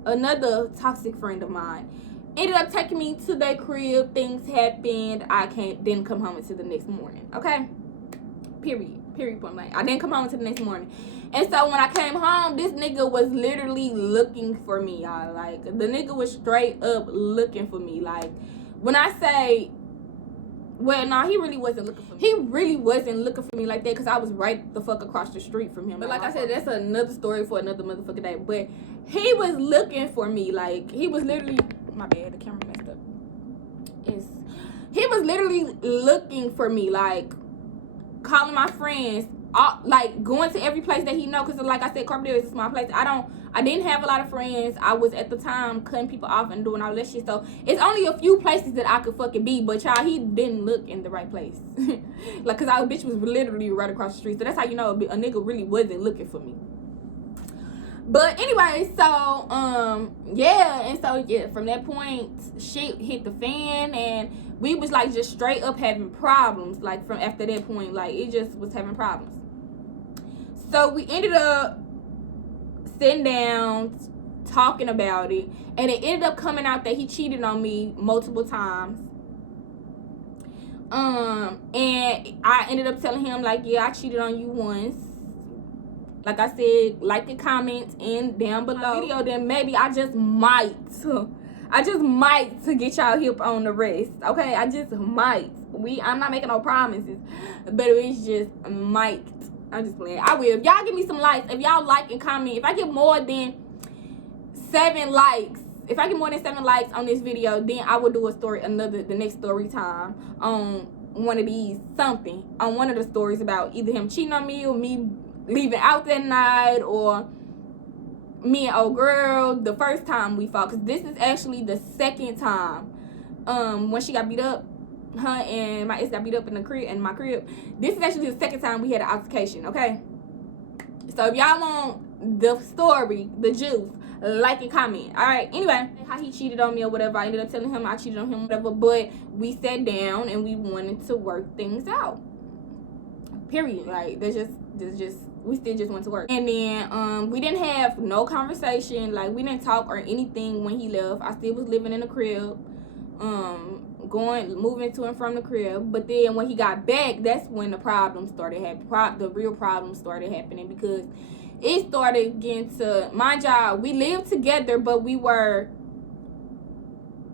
another toxic friend of mine, ended up taking me to their crib. Things happened. Didn't come home until the next morning. Okay? Period point blank. I didn't come home until the next morning. And so when I came home, this nigga was literally looking for me, y'all. Like, the nigga was straight up looking for me. Like, when I say, well, no, he really wasn't looking for me. He really wasn't looking for me like that because I was right the fuck across the street from him. But like I said, that's another story for another motherfucking day. But he was looking for me. Like, he was literally, my bad, the camera messed up. He was literally looking for me, like, calling my friends, like, going to every place that he know, because like I said, Carbondale is a small place. I didn't have a lot of friends. I was at the time cutting people off and doing all that shit, so it's only a few places that I could fucking be, but y'all, he didn't look in the right place. Like, because our bitch was literally right across the street, so that's how you know a nigga really wasn't looking for me. But anyway, so yeah, from that point, shit hit the fan, and we was like just straight up having problems. Like, from after that point, like, it just was having problems. So we ended up sitting down, talking about it, and it ended up coming out that he cheated on me multiple times. And I ended up telling him, like, yeah, I cheated on you once. Like I said, like and comment and down below my video, then maybe I just might to get y'all hip on the rest. Okay, I just might. I'm not making no promises, but it's just might. I'm just playing. I will. If y'all give me some likes, if y'all like and comment, if I get more than 7 likes, on this video, then I will do the next story time on one of these, on one of the stories about either him cheating on me or me leaving out that night, or me and old girl the first time we fought, because this is actually the second time. When she got beat up, her and my ex got beat up in my crib. This is actually the second time we had an altercation. Okay, so if y'all want the story, the juice, like and comment. All right, anyway, how he cheated on me or whatever, I ended up telling him I cheated on him, whatever, but we sat down and we wanted to work things out, period. Like, there's just we still just went to work. And then we didn't have no conversation, like, we didn't talk or anything when he left. I still was living in the crib, moving to and from the crib. But then when he got back, that's when the problem started happening. The real problem started happening, because it started getting to my job. We lived together, but we were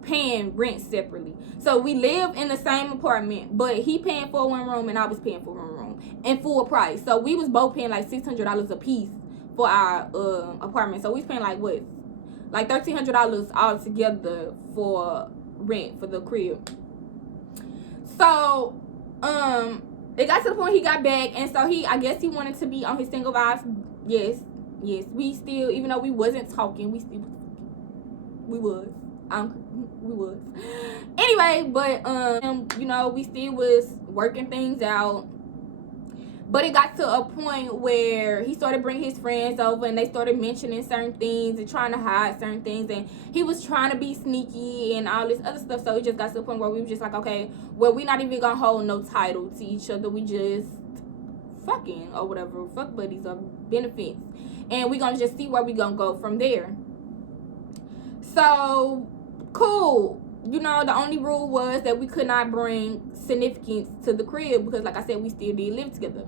paying rent separately. So we lived in the same apartment, but he paying for one room and I was paying for one room in full price. So we was both paying like $600 a piece for our apartment. So we was paying like what, like $1,300 all together for rent for the crib. So it got to the point he got back, and so I guess he wanted to be on his single vibes. Yes, we still, even though we wasn't talking, we was. Anyway, but you know, we still was working things out. But it got to a point where he started bringing his friends over, and they started mentioning certain things and trying to hide certain things, and he was trying to be sneaky and all this other stuff. So it just got to a point where we were just like, okay, well, we not even gonna hold no title to each other. We just fucking or whatever, fuck buddies or benefits, and we gonna just see where we gonna go from there. So cool. You know, the only rule was that we could not bring significance to the crib, because like I said, we still did live together.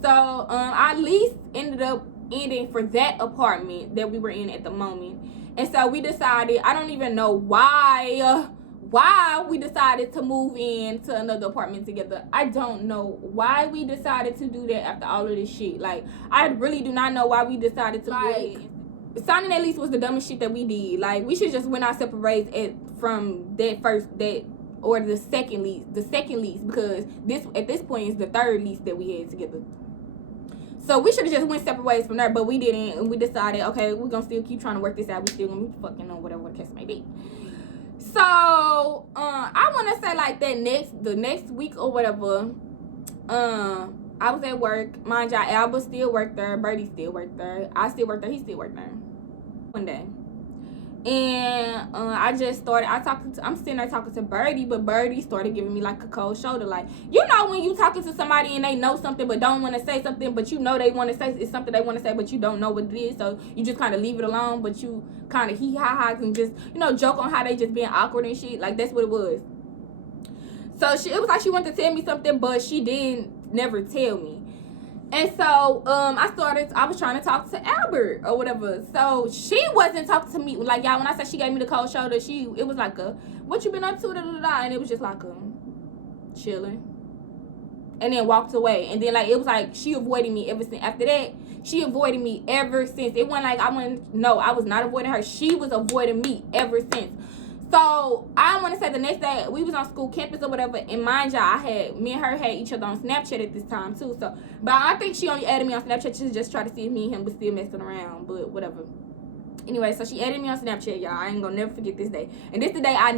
So our lease ended up ending for that apartment that we were in at the moment. And so we decided, I don't even know why we decided to move in to another apartment together. I don't know why we decided to do that after all of this shit. Like, I really do not know why we decided to do it. Signing that lease was the dumbest shit that we did. Like, we should just went our separate ways from the second lease, because at this point is the third lease that we had together. So we should have just went separate ways from there, but we didn't, and we decided, okay, we're gonna still keep trying to work this out. We still gonna be fucking on whatever the case may be. So I want to say like that the next week or whatever, I was at work. Mind y'all, Alba still worked there, Birdie still worked there, I still worked there, he still worked there. One day, and I'm sitting there talking to Birdie, but Birdie started giving me like a cold shoulder. Like, you know, when you talking to somebody and they know something but don't want to say something, but you know they want to say it's something they want to say, but you don't know what it is, so you just kind of leave it alone, but you kind of hee-ha-has and just, you know, joke on how they just being awkward and shit. Like, that's what it was. So it was like she wanted to tell me something, but she didn't never tell me. And so I was trying to talk to Albert or whatever. So she wasn't talking to me. Like, y'all, when I said she gave me the cold shoulder, it was like a, what you been up to, da, da, da, and it was just like a chilling. And then walked away. And then, like, it was like she avoided me ever since. After that, she avoided me ever since. It wasn't like I was not avoiding her. She was avoiding me ever since. So I want to say the next day we was on school campus or whatever, and mind y'all, me and her had each other on Snapchat at this time too. So, but I think she only added me on Snapchat to just try to see if me and him was still messing around, but whatever. Anyway, so she added me on Snapchat, y'all. I ain't gonna never forget this day. And this the day at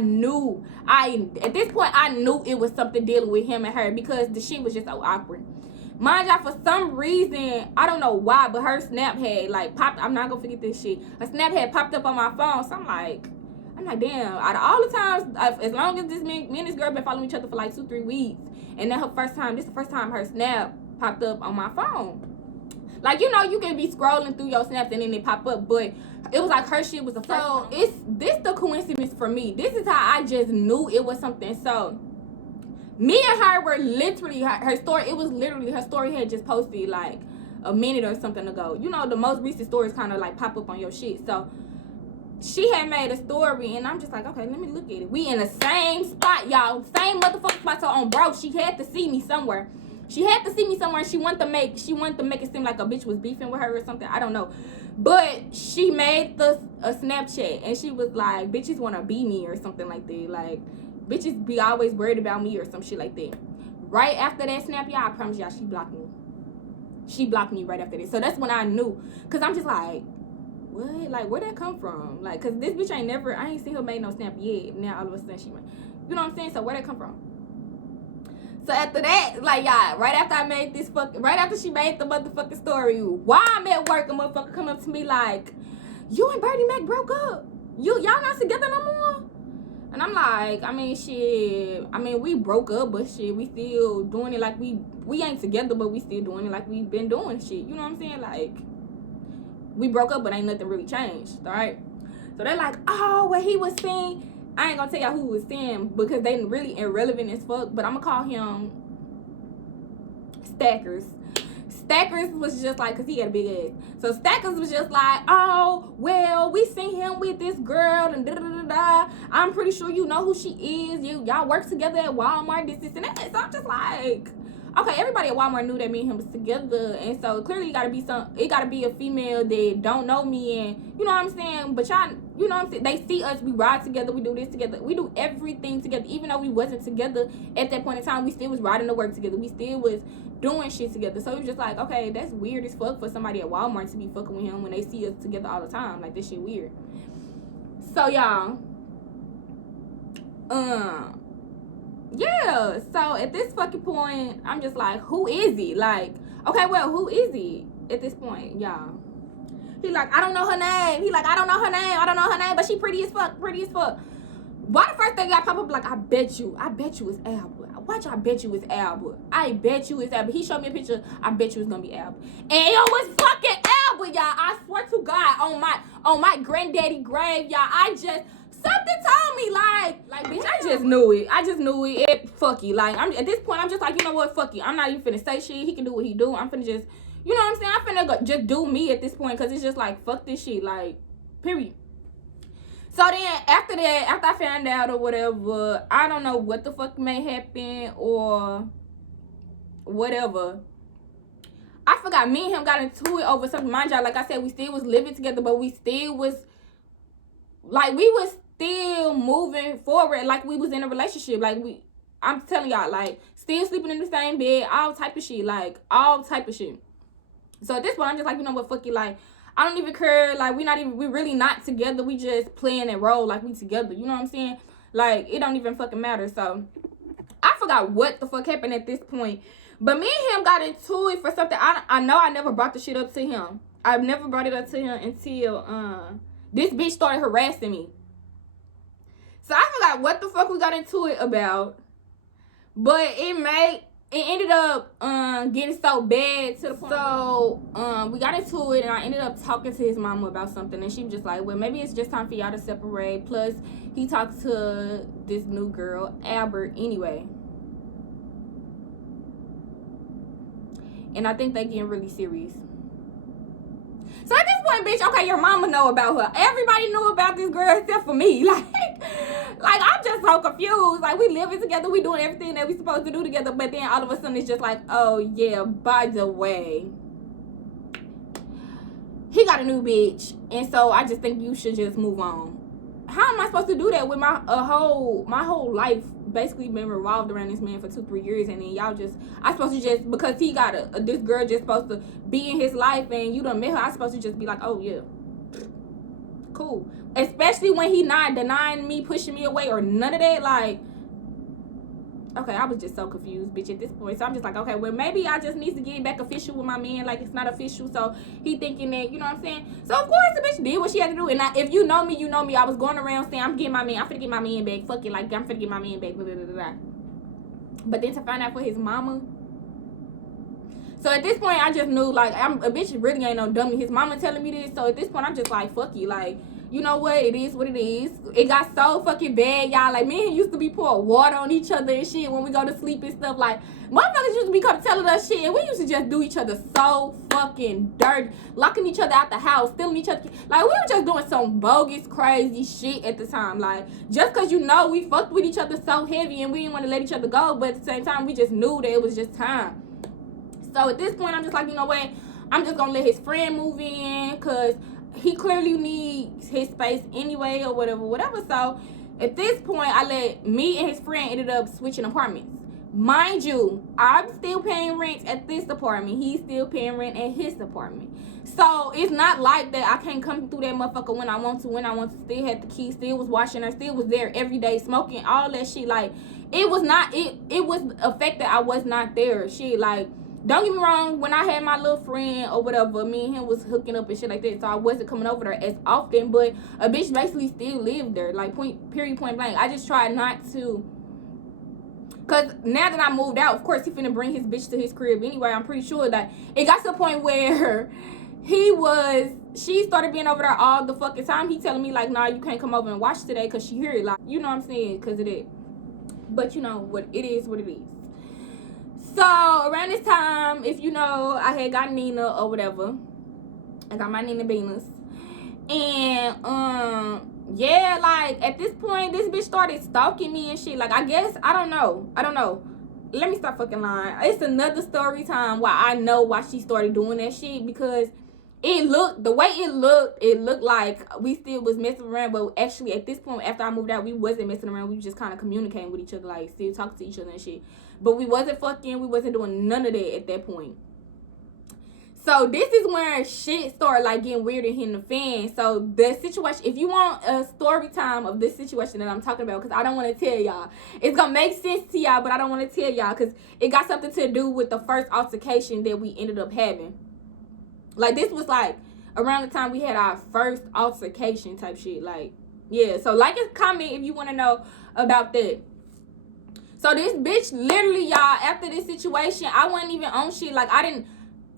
this point I knew it was something dealing with him and her, because the shit was just so awkward. Mind y'all, for some reason, I don't know why, but her Snap had like popped. I'm not gonna forget this shit. Her Snap had popped up on my phone, so I'm like, damn, out of all the times, as long as me and this girl been following each other for like 2-3 weeks, and then this is the first time her Snap popped up on my phone. Like, you know, you can be scrolling through your Snaps and then they pop up, but it was like her shit was the first one. It's this the coincidence for me. This is how I just knew it was something. So me and her were literally, her story, it was literally, her story had just posted like a minute or something ago. You know, the most recent stories kind of like pop up on your shit. So she had made a story, and I'm just like, okay, let me look at it. We in the same spot, y'all. Same motherfucking spot. So on bro, she had to see me somewhere. She wanted to make it seem like a bitch was beefing with her or something. I don't know. But she made a Snapchat, and she was like, bitches want to be me or something like that. Like, bitches be always worried about me or some shit like that. Right after that Snap, y'all, I promise y'all, she blocked me. She blocked me right after that. So that's when I knew. Because I'm just like, what? Like, where'd that come from? Like, because this bitch I ain't seen her make no Snap yet. Now, all of a sudden, she went. You know what I'm saying? So, where'd that come from? So, after that, like, y'all, right after she made the motherfucking story, while I'm at work, a motherfucker come up to me like, you and Bertie Mac broke up? Y'all not together no more? And I'm like, I mean, shit. I mean, we broke up, but shit, we still doing it like we ain't together, but we still doing it like we been doing shit. You know what I'm saying? Like, we broke up, but ain't nothing really changed, all right? So they're like, oh, what he was saying. I ain't gonna tell y'all who was saying because they really irrelevant as fuck, but I'm gonna call him Stackers. Stackers was just like, because he had a big ass. So Stackers was just like, oh, well, we seen him with this girl and da-da-da-da. I'm pretty sure you know who she is. Y'all work together at Walmart, this, and that. So I'm just like, okay, everybody at Walmart knew that me and him was together, and so clearly it gotta be a female that don't know me, and you know what I'm saying, but y'all, you know what I'm saying, they see us, we ride together, we do this together, we do everything together, even though we wasn't together at that point in time, we still was riding to work together, we still was doing shit together. So it was just like, okay, that's weird as fuck for somebody at Walmart to be fucking with him when they see us together all the time. Like, this shit weird. So y'all, yeah, so at this fucking point, I'm just like, who is he? Like, okay, well, who is he at this point, y'all? He like, I don't know her name. He like, I don't know her name, but she pretty as fuck. Why the first thing y'all pop up like, I bet you it's Albert. Watch, I bet you it's Albert. I bet you it's Albert. He showed me a picture, I bet you it's gonna be Albert. And it was fucking Albert, y'all. I swear to God, on my granddaddy grave, y'all, something told me, like, bitch, I just knew it. Fuck you. Like, at this point, I'm just like, you know what, fuck you. I'm not even finna say shit. He can do what he do. I'm finna just, you know what I'm saying? I'm finna go, just do me at this point, because it's just like, fuck this shit, like, period. So then, after that, after I found out or whatever, I don't know what the fuck may happen or whatever. I forgot, me and him got into it over something. Mind y'all, like I said, we still was living together, but we still was, like, we was still moving forward like we was in a relationship. Like, I'm telling y'all, like, still sleeping in the same bed, all type of shit. So at this point, I'm just like, you know what, fuck you, like, I don't even care, like, we really not together, we just playing that role like we together, you know what I'm saying? Like, it don't even fucking matter. So I forgot what the fuck happened at this point, but me and him got into it for something. I know I never brought the shit up to him. I've never brought it up to him until this bitch started harassing me. So I forgot what the fuck we got into it about, but it ended up getting so bad to the point. So we got into it, and I ended up talking to his mama about something, and she was just like, well, maybe it's just time for y'all to separate. Plus, he talked to this new girl, Albert, anyway. And I think they getting really serious. So at this point, bitch, okay, your mama know about her. Everybody knew about this girl except for me. Like I'm just so confused. Like, we living together, we doing everything that we supposed to do together, but then all of a sudden it's just like, oh yeah, by the way, he got a new bitch, and so I just think you should just move on. How am I supposed to do that with my whole life basically been revolved around this man for 2-3 years, and then y'all just, I supposed to just, because he got this girl just supposed to be in his life and you done met her, I supposed to just be like, oh yeah, cool. Especially when he not denying me, pushing me away, or none of that. Like, okay, I was just so confused, bitch, at this point. So I'm just like, okay, well, maybe I just need to get back official with my man. Like, it's not official, so he thinking that, you know what I'm saying? So, of course, the bitch did what she had to do. And if you know me, you know me. I was going around saying, I'm finna get my man back. Fuck it, like, I'm finna get my man back, blah, blah, blah, blah. But then to find out for his mama. So, at this point, I just knew, like, a bitch really ain't no dummy. His mama telling me this. So, at this point, I'm just like, fuck you, like, you know what? It is what it is. It got so fucking bad, y'all. Like, me and him used to be pouring water on each other and shit when we go to sleep and stuff. Like, motherfuckers used to be coming telling us shit, and we used to just do each other so fucking dirty. Locking each other out the house, stealing each other. Like, we were just doing some bogus, crazy shit at the time. Like, just because, you know, we fucked with each other so heavy and we didn't want to let each other go, but at the same time, we just knew that it was just time. So, at this point, I'm just like, you know what? I'm just gonna let his friend move in, because he clearly needs his space anyway, or whatever. So at this point, I let me and his friend ended up switching apartments. Mind you, I'm still paying rent at this apartment. He's still paying rent at his apartment. So it's not like that I can't come through that motherfucker when I want to. Still had the key, still was washing her, still was there every day, smoking, all that shit. Like, it was not, it was a fact that I was not there. Shit, like, don't get me wrong, when I had my little friend or whatever, me and him was hooking up and shit like that, so I wasn't coming over there as often, but a bitch basically still lived there, like, point blank. I just tried not to, because now that I moved out, of course, he finna bring his bitch to his crib anyway. I'm pretty sure that it got to the point where she started being over there all the fucking time. He telling me, like, nah, you can't come over and watch today, because she hear it, like, you know what I'm saying, because of that. But you know, what it is, what it is. So, around this time, if you know, I had got Nina or whatever. I got my Nina Beaners. And, yeah, like, at this point, this bitch started stalking me and shit. Like, I guess, I don't know. Let me stop fucking lying. It's another story time why I know why she started doing that shit. Because the way it looked like we still was messing around. But actually, at this point, after I moved out, we wasn't messing around. We was just kind of communicating with each other, like, still talking to each other and shit. But we wasn't fucking, we wasn't doing none of that at that point. So this is where shit started, like, getting weird and hitting the fan. So the situation, if you want a story time of this situation that I'm talking about, because I don't want to tell y'all. It's going to make sense to y'all, but I don't want to tell y'all, because it got something to do with the first altercation that we ended up having. Like, this was, like, around the time we had our first altercation type shit. Like, yeah. So like and comment if you want to know about that. So this bitch, literally, y'all, after this situation, I wasn't even on shit. Like,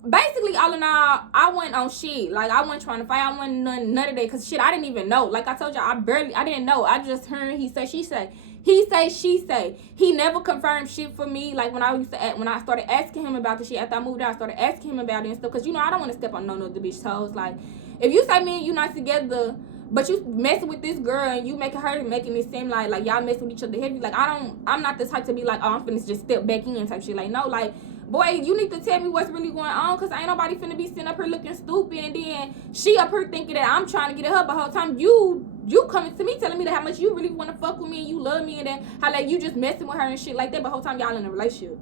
basically, all in all, I wasn't on shit. Like, I wasn't trying to fight. I wasn't none of that. Because, shit, I didn't even know. Like I told y'all, I didn't know. I just heard he say, she say. He say, she say. He never confirmed shit for me. Like, when I started asking him about the shit after I moved out, I started asking him about it and stuff. Because, you know, I don't want to step on no other bitch toes. Like, if you say me and you not together, but you messing with this girl and you making it seem like y'all messing with each other heavy. Like, I'm not the type to be like, oh, I'm finna just step back in type shit. Like, no, like, boy, you need to tell me what's really going on, because ain't nobody finna be sitting up here looking stupid, and then she up here thinking that I'm trying to get at her, but the whole time you coming to me telling me that how much you really want to fuck with me and you love me, and that how, like, you just messing with her and shit like that, but the whole time y'all in a relationship.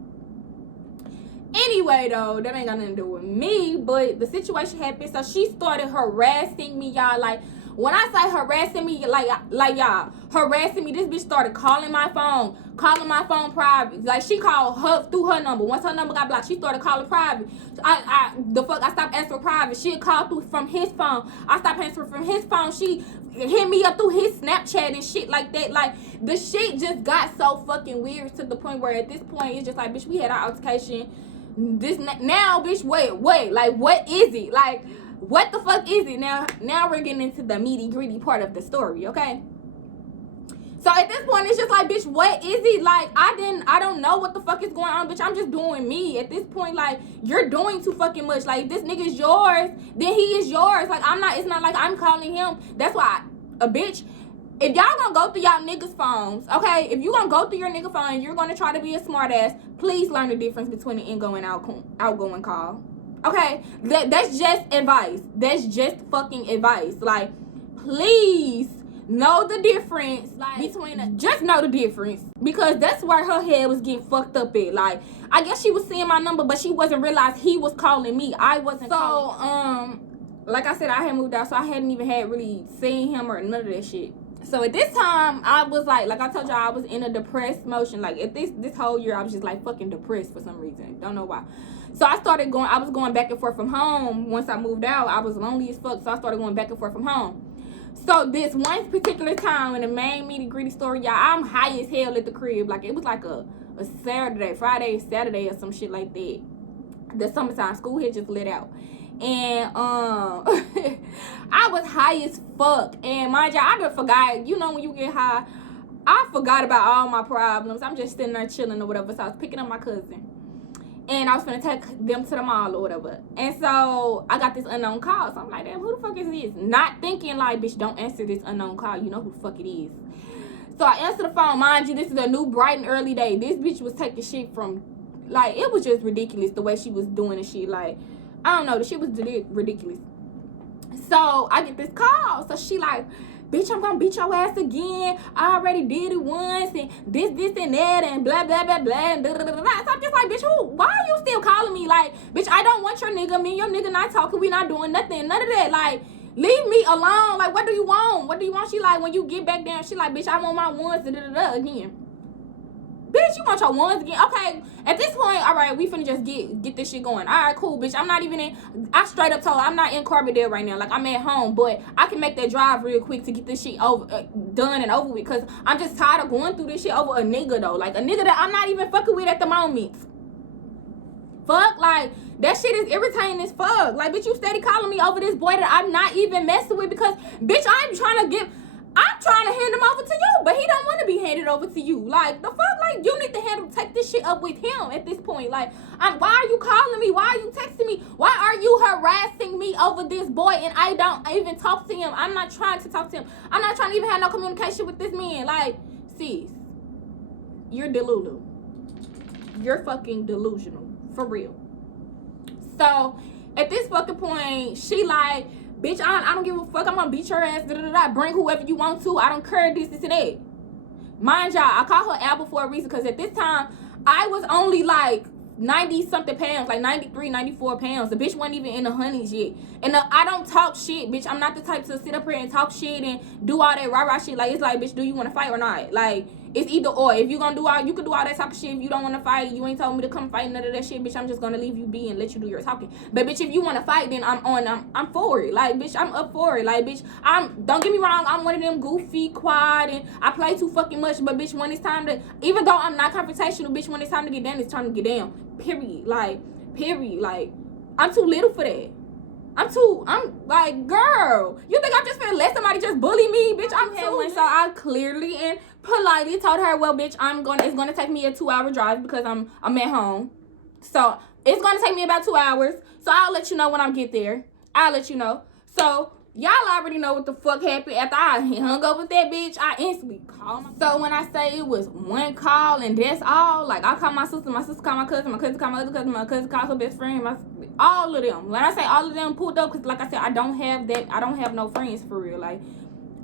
Anyway, though, that ain't got nothing to do with me, but the situation happened, so she started harassing me, y'all. Like, when I say harassing me, like y'all, harassing me, this bitch started calling my phone private. Like, she called her through her number. Once her number got blocked, she started calling private. I stopped answering private. She'd call through from his phone. I stopped answering from his phone. She hit me up through his Snapchat and shit like that. Like, the shit just got so fucking weird to the point where at this point, it's just like, bitch, we had our altercation. Now, bitch, wait, like, what is it? Like, what the fuck is it? Now we're getting into the meaty gritty part of the story, okay? So at this point, it's just like, bitch, what is it? Like, I don't know what the fuck is going on, bitch. I'm just doing me. At this point, like, you're doing too fucking much. Like, if this nigga is yours, then he is yours. Like, it's not like I'm calling him. That's why, a bitch, if y'all gonna go through y'all niggas' phones, okay? If you gonna go through your nigga phone and you're gonna try to be a smart ass, please learn the difference between an ingoing and outgoing call. Okay? That's just advice. That's just fucking advice. Like, please know the difference, like, between just know the difference, because that's where her head was getting fucked up at. Like, I guess she was seeing my number, but she wasn't realize he was calling me. I wasn't. So like I said, I had moved out, so I hadn't even had really seen him or none of that shit. So at this time, I was like I told y'all, I was in a depressed motion. Like, at this whole year, I was just like fucking depressed for some reason. Don't know why. So I was going back and forth from home. Once I moved out, I was lonely as fuck, so I started going back and forth from home. So this one particular time in the main meet and greet story, y'all, I'm high as hell at the crib. Like, it was like a Friday, Saturday or some shit like that. The summertime, school had just lit out. And I was high as fuck. And mind y'all, I just forgot, you know when you get high, I forgot about all my problems. I'm just sitting there chilling or whatever. So I was picking up my cousin. And I was finna take them to the mall or whatever. And so I got this unknown call. So I'm like, damn, who the fuck is this? Not thinking like, bitch, don't answer this unknown call. You know who the fuck it is. So I answered the phone. Mind you, this is a new bright and early day. This bitch was taking shit from, like, it was just ridiculous the way she was doing the shit. Like, I don't know, the shit was ridiculous. So I get this call. So she like, bitch, I'm gonna beat your ass again. I already did it once, and this, and that, and blah, blah, blah, blah, and da, da, da, da. So I'm just like, bitch, why are you still calling me? Like, bitch, I don't want your nigga. Me and your nigga not talking. We not doing nothing. None of that. Like, leave me alone. Like, what do you want? What do you want? She like, when you get back down, she like, bitch, I want my ones, da, da, da, da, again. Bitch, you want your ones again? Okay, at this point, all right, we finna just get this shit going. All right, cool, bitch. I'm not even in, I straight up told her I'm not in Carbondale right now. Like, I'm at home, but I can make that drive real quick to get this shit over, done and over with, because I'm just tired of going through this shit over a nigga, though. Like, a nigga that I'm not even fucking with at the moment. Fuck, like, that shit is irritating as fuck. Like, bitch, you steady calling me over this boy that I'm not even messing with, because, bitch, I'm trying to hand him over to you, but he don't want to be handed over to you. Like, the fuck? Like, you need to take this shit up with him at this point. Like, why are you calling me? Why are you texting me? Why are you harassing me over this boy and I don't even talk to him? I'm not trying to talk to him. I'm not trying to even have no communication with this man. Like, sis, you're delulu. You're fucking delusional. For real. So, at this fucking point, she like, bitch, I don't give a fuck. I'm gonna beat your ass. Da, da, da, da. Bring whoever you want to. I don't care this, and that. Mind y'all, I call her Apple for a reason, because at this time, I was only like 90-something pounds, like 93, 94 pounds. The bitch wasn't even in the hundreds yet. And I don't talk shit, bitch. I'm not the type to sit up here and talk shit and do all that rah-rah shit. Like, it's like, bitch, do you want to fight or not? Like, it's either or. If you gonna do all, you can do all that type of shit. If you don't want to fight, you ain't told me to come fight none of that shit, bitch. I'm just gonna leave you be and let you do your talking. But bitch, if you want to fight, then I'm for it. Like, bitch, I'm up for it. Like, bitch, don't get me wrong, I'm one of them goofy, quiet, and I play too fucking much. But bitch, when it's time to, even though I'm not confrontational, bitch, when it's time to get down, it's time to get down. Period. Like, I'm too little for that. I'm like, girl, you think I'm just finna let somebody just bully me? Bitch, I'm too. So I clearly and politely told her, well, bitch, it's gonna take me a 2-hour drive because I'm at home. So it's gonna take me about 2 hours. So I'll let you know when I get there. I'll let you know. So y'all already know what the fuck happened. After I hung up with that bitch, I instantly called my. So when I say it was one call and that's all, like, I called my sister called my cousin called my other cousin, my cousin called her best friend, all of them. When I say all of them pulled up, because like I said, I don't have no friends for real. Like,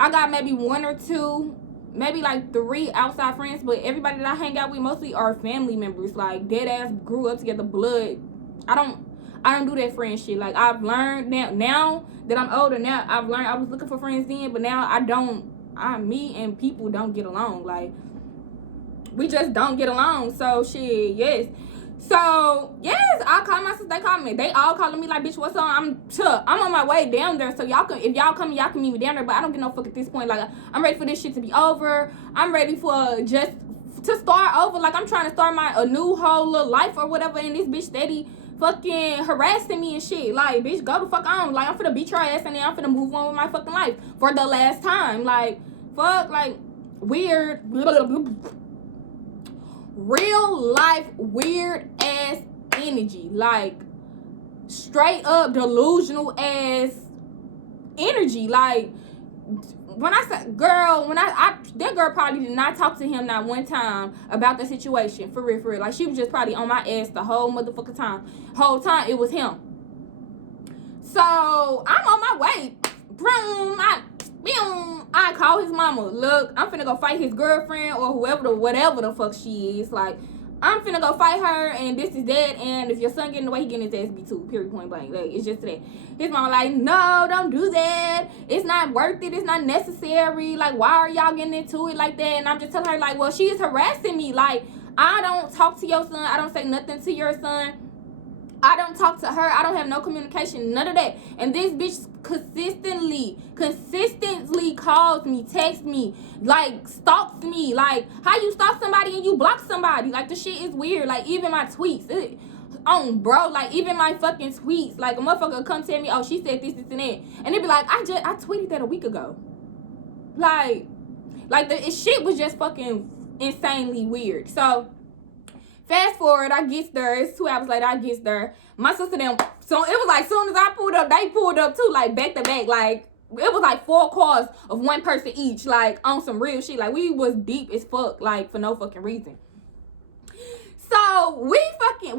I got maybe 1 or 2, maybe like 3 outside friends, but everybody that I hang out with mostly are family members. Like, dead ass grew up together, blood. I don't do that friend shit. Like, I've learned now that I'm older, now I've learned. I was looking for friends then, but now I don't. Me and people don't get along. Like, we just don't get along. So shit, yes. So yes, I call my sister. They call me. They all calling me like, bitch, what's on? I'm on my way down there. So y'all can, if y'all come, y'all can meet me down there. But I don't get no fuck at this point. Like, I'm ready for this shit to be over. I'm ready for just to start over. Like, I'm trying to start a new whole little life or whatever. And this bitch steady fucking harassing me and shit. Like, bitch, go the fuck on. Like, I'm finna beat your ass and then I'm finna move on with my fucking life for the last time. Like, fuck, like, weird, real life weird ass energy, like straight up delusional ass energy. Like, when I said, girl, when I that girl probably did not talk to him not one time about the situation, for real. Like, she was just probably on my ass the whole motherfucking time. Whole time it was him. So I'm on my way. I call his mama. Look, I'm finna go fight his girlfriend or whatever the fuck she is. Like, I'm finna go fight her, and this is that. And if your son get in the way, he getting his ass beat too. Period, point blank. Like, it's just that. His mama like, no, don't do that. It's not worth it. It's not necessary. Like, why are y'all getting into it like that? And I'm just telling her, like, well, she is harassing me. Like, I don't talk to your son. I don't say nothing to your son. I don't talk to her. I don't have no communication, none of that. And this bitch consistently calls me, texts me, like, stalks me. Like, how you stalk somebody and you block somebody? Like, the shit is weird. Like, even my tweets, bro, like, even my fucking tweets, like, a motherfucker come tell me, oh, she said this and that, and it be like, I tweeted that a week ago. Like the shit was just fucking insanely weird. So fast forward, I get there. It's 2 hours later, I get there. My sister them, so it was like, soon as I pulled up, they pulled up too, like, back to back. Like, it was like 4 cars of one person each, like, on some real shit. Like, we was deep as fuck, like, for no fucking reason. So we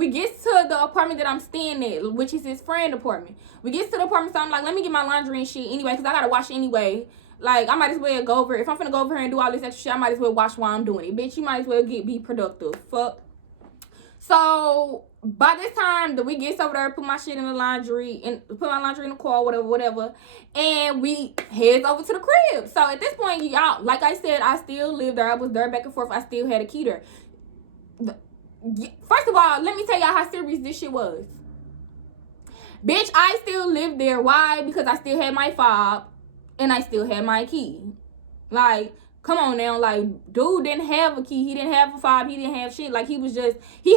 get to the apartment that I'm staying at, which is his friend apartment. We get to the apartment, so I'm like, let me get my laundry and shit anyway, because I gotta wash anyway. Like, I might as well go over, if I'm finna go over here and do all this extra shit, I might as well wash while I'm doing it. Bitch, you might as well be productive. Fuck. So by this time that we get over there, put my shit in the laundry and put my laundry in the car, whatever, and we heads over to the crib. So at this point, y'all, like I said, I still live there. I was there back and forth. I still had a key there. First of all, let me tell y'all how serious this shit was. Bitch, I still live there. Why? Because I still had my fob and I still had my key. Like, come on now. Like, dude didn't have a key. He didn't have a fob. He didn't have shit. Like, he